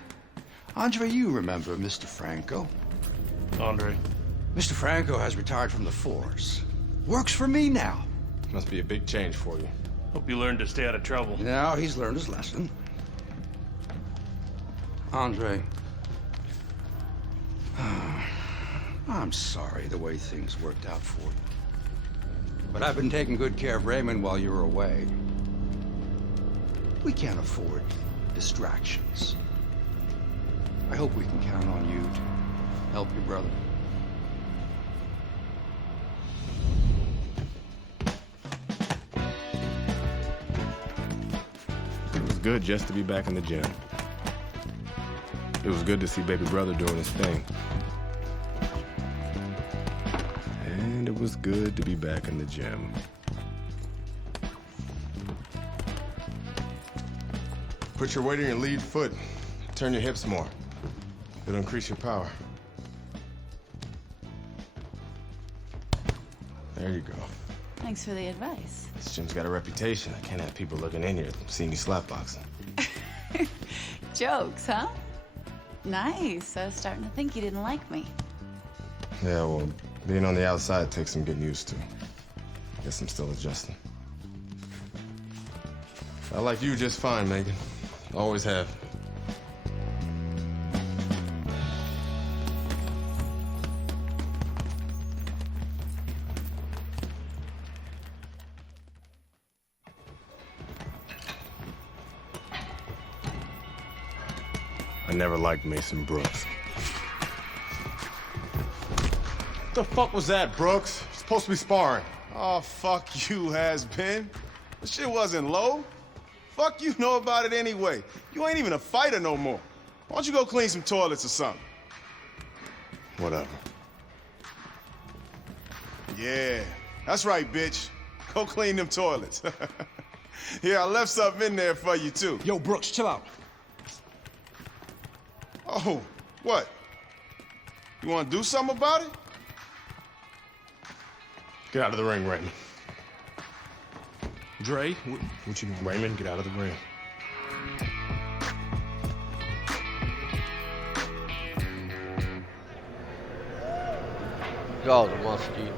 Andre, you remember Mr. Franco? Andre. Mr. Franco has retired from the force. Works for me now. Must be a big change for you. Hope you learned to stay out of trouble. Now he's learned his lesson. Andre, I'm sorry the way things worked out for you. But I've been taking good care of Raymond while you were away. We can't afford distractions. I hope we can count on you to help your brother. It was good just to be back in the gym. It was good to see baby brother doing his thing. And it was good to be back in the gym. Put your weight on your lead foot. Turn your hips more. It'll increase your power. There you go. Thanks for the advice. This gym's got a reputation. I can't have people looking in here seeing you slapboxing. Jokes, huh? Nice. I was starting to think you didn't like me. Yeah, well, being on the outside takes some getting used to. Guess I'm still adjusting. I like you just fine, Megan. Always have. I never liked Mason Brooks. What the fuck was that, Brooks? You're supposed to be sparring. Oh, fuck you, has-been. This shit wasn't low. Fuck you know about it anyway. You ain't even a fighter no more. Why don't you go clean some toilets or something? Whatever. Yeah, that's right, bitch. Go clean them toilets. Here, I left something in there for you, too. Yo, Brooks, chill out. Oh, what? You want to do something about it? Get out of the ring, Raymond. Dre, what you mean? Raymond, get out of the ring. God, the mosquito.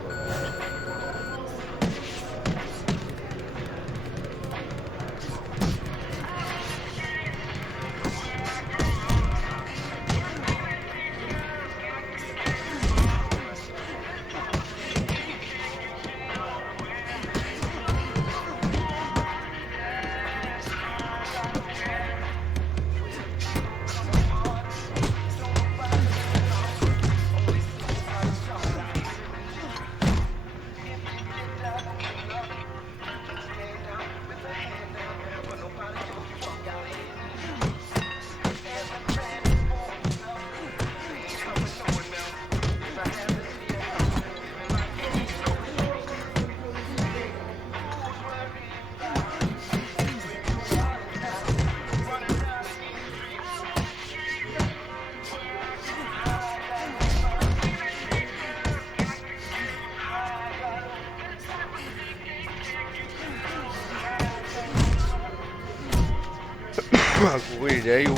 Cuidei os.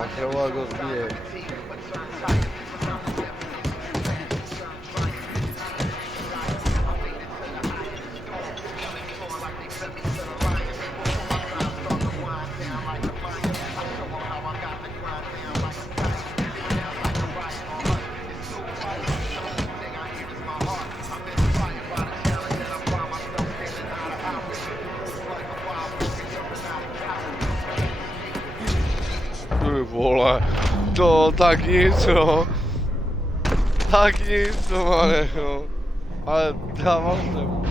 Aqui é o Agosbier. vole, to tak nic, no. Tak nic, no, ale, no. Ale dával jsem.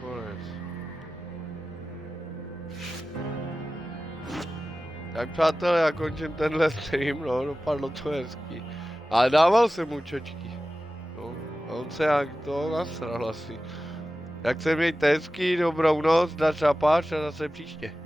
Konec. Tak přátelé, já končím tenhle stream, no, dopadlo to hezky. Ale dával jsem mu čočky. No, a on se jak to nasral asi. Tak se mějte hezky, dobrou noc, na šapáš a zase příště.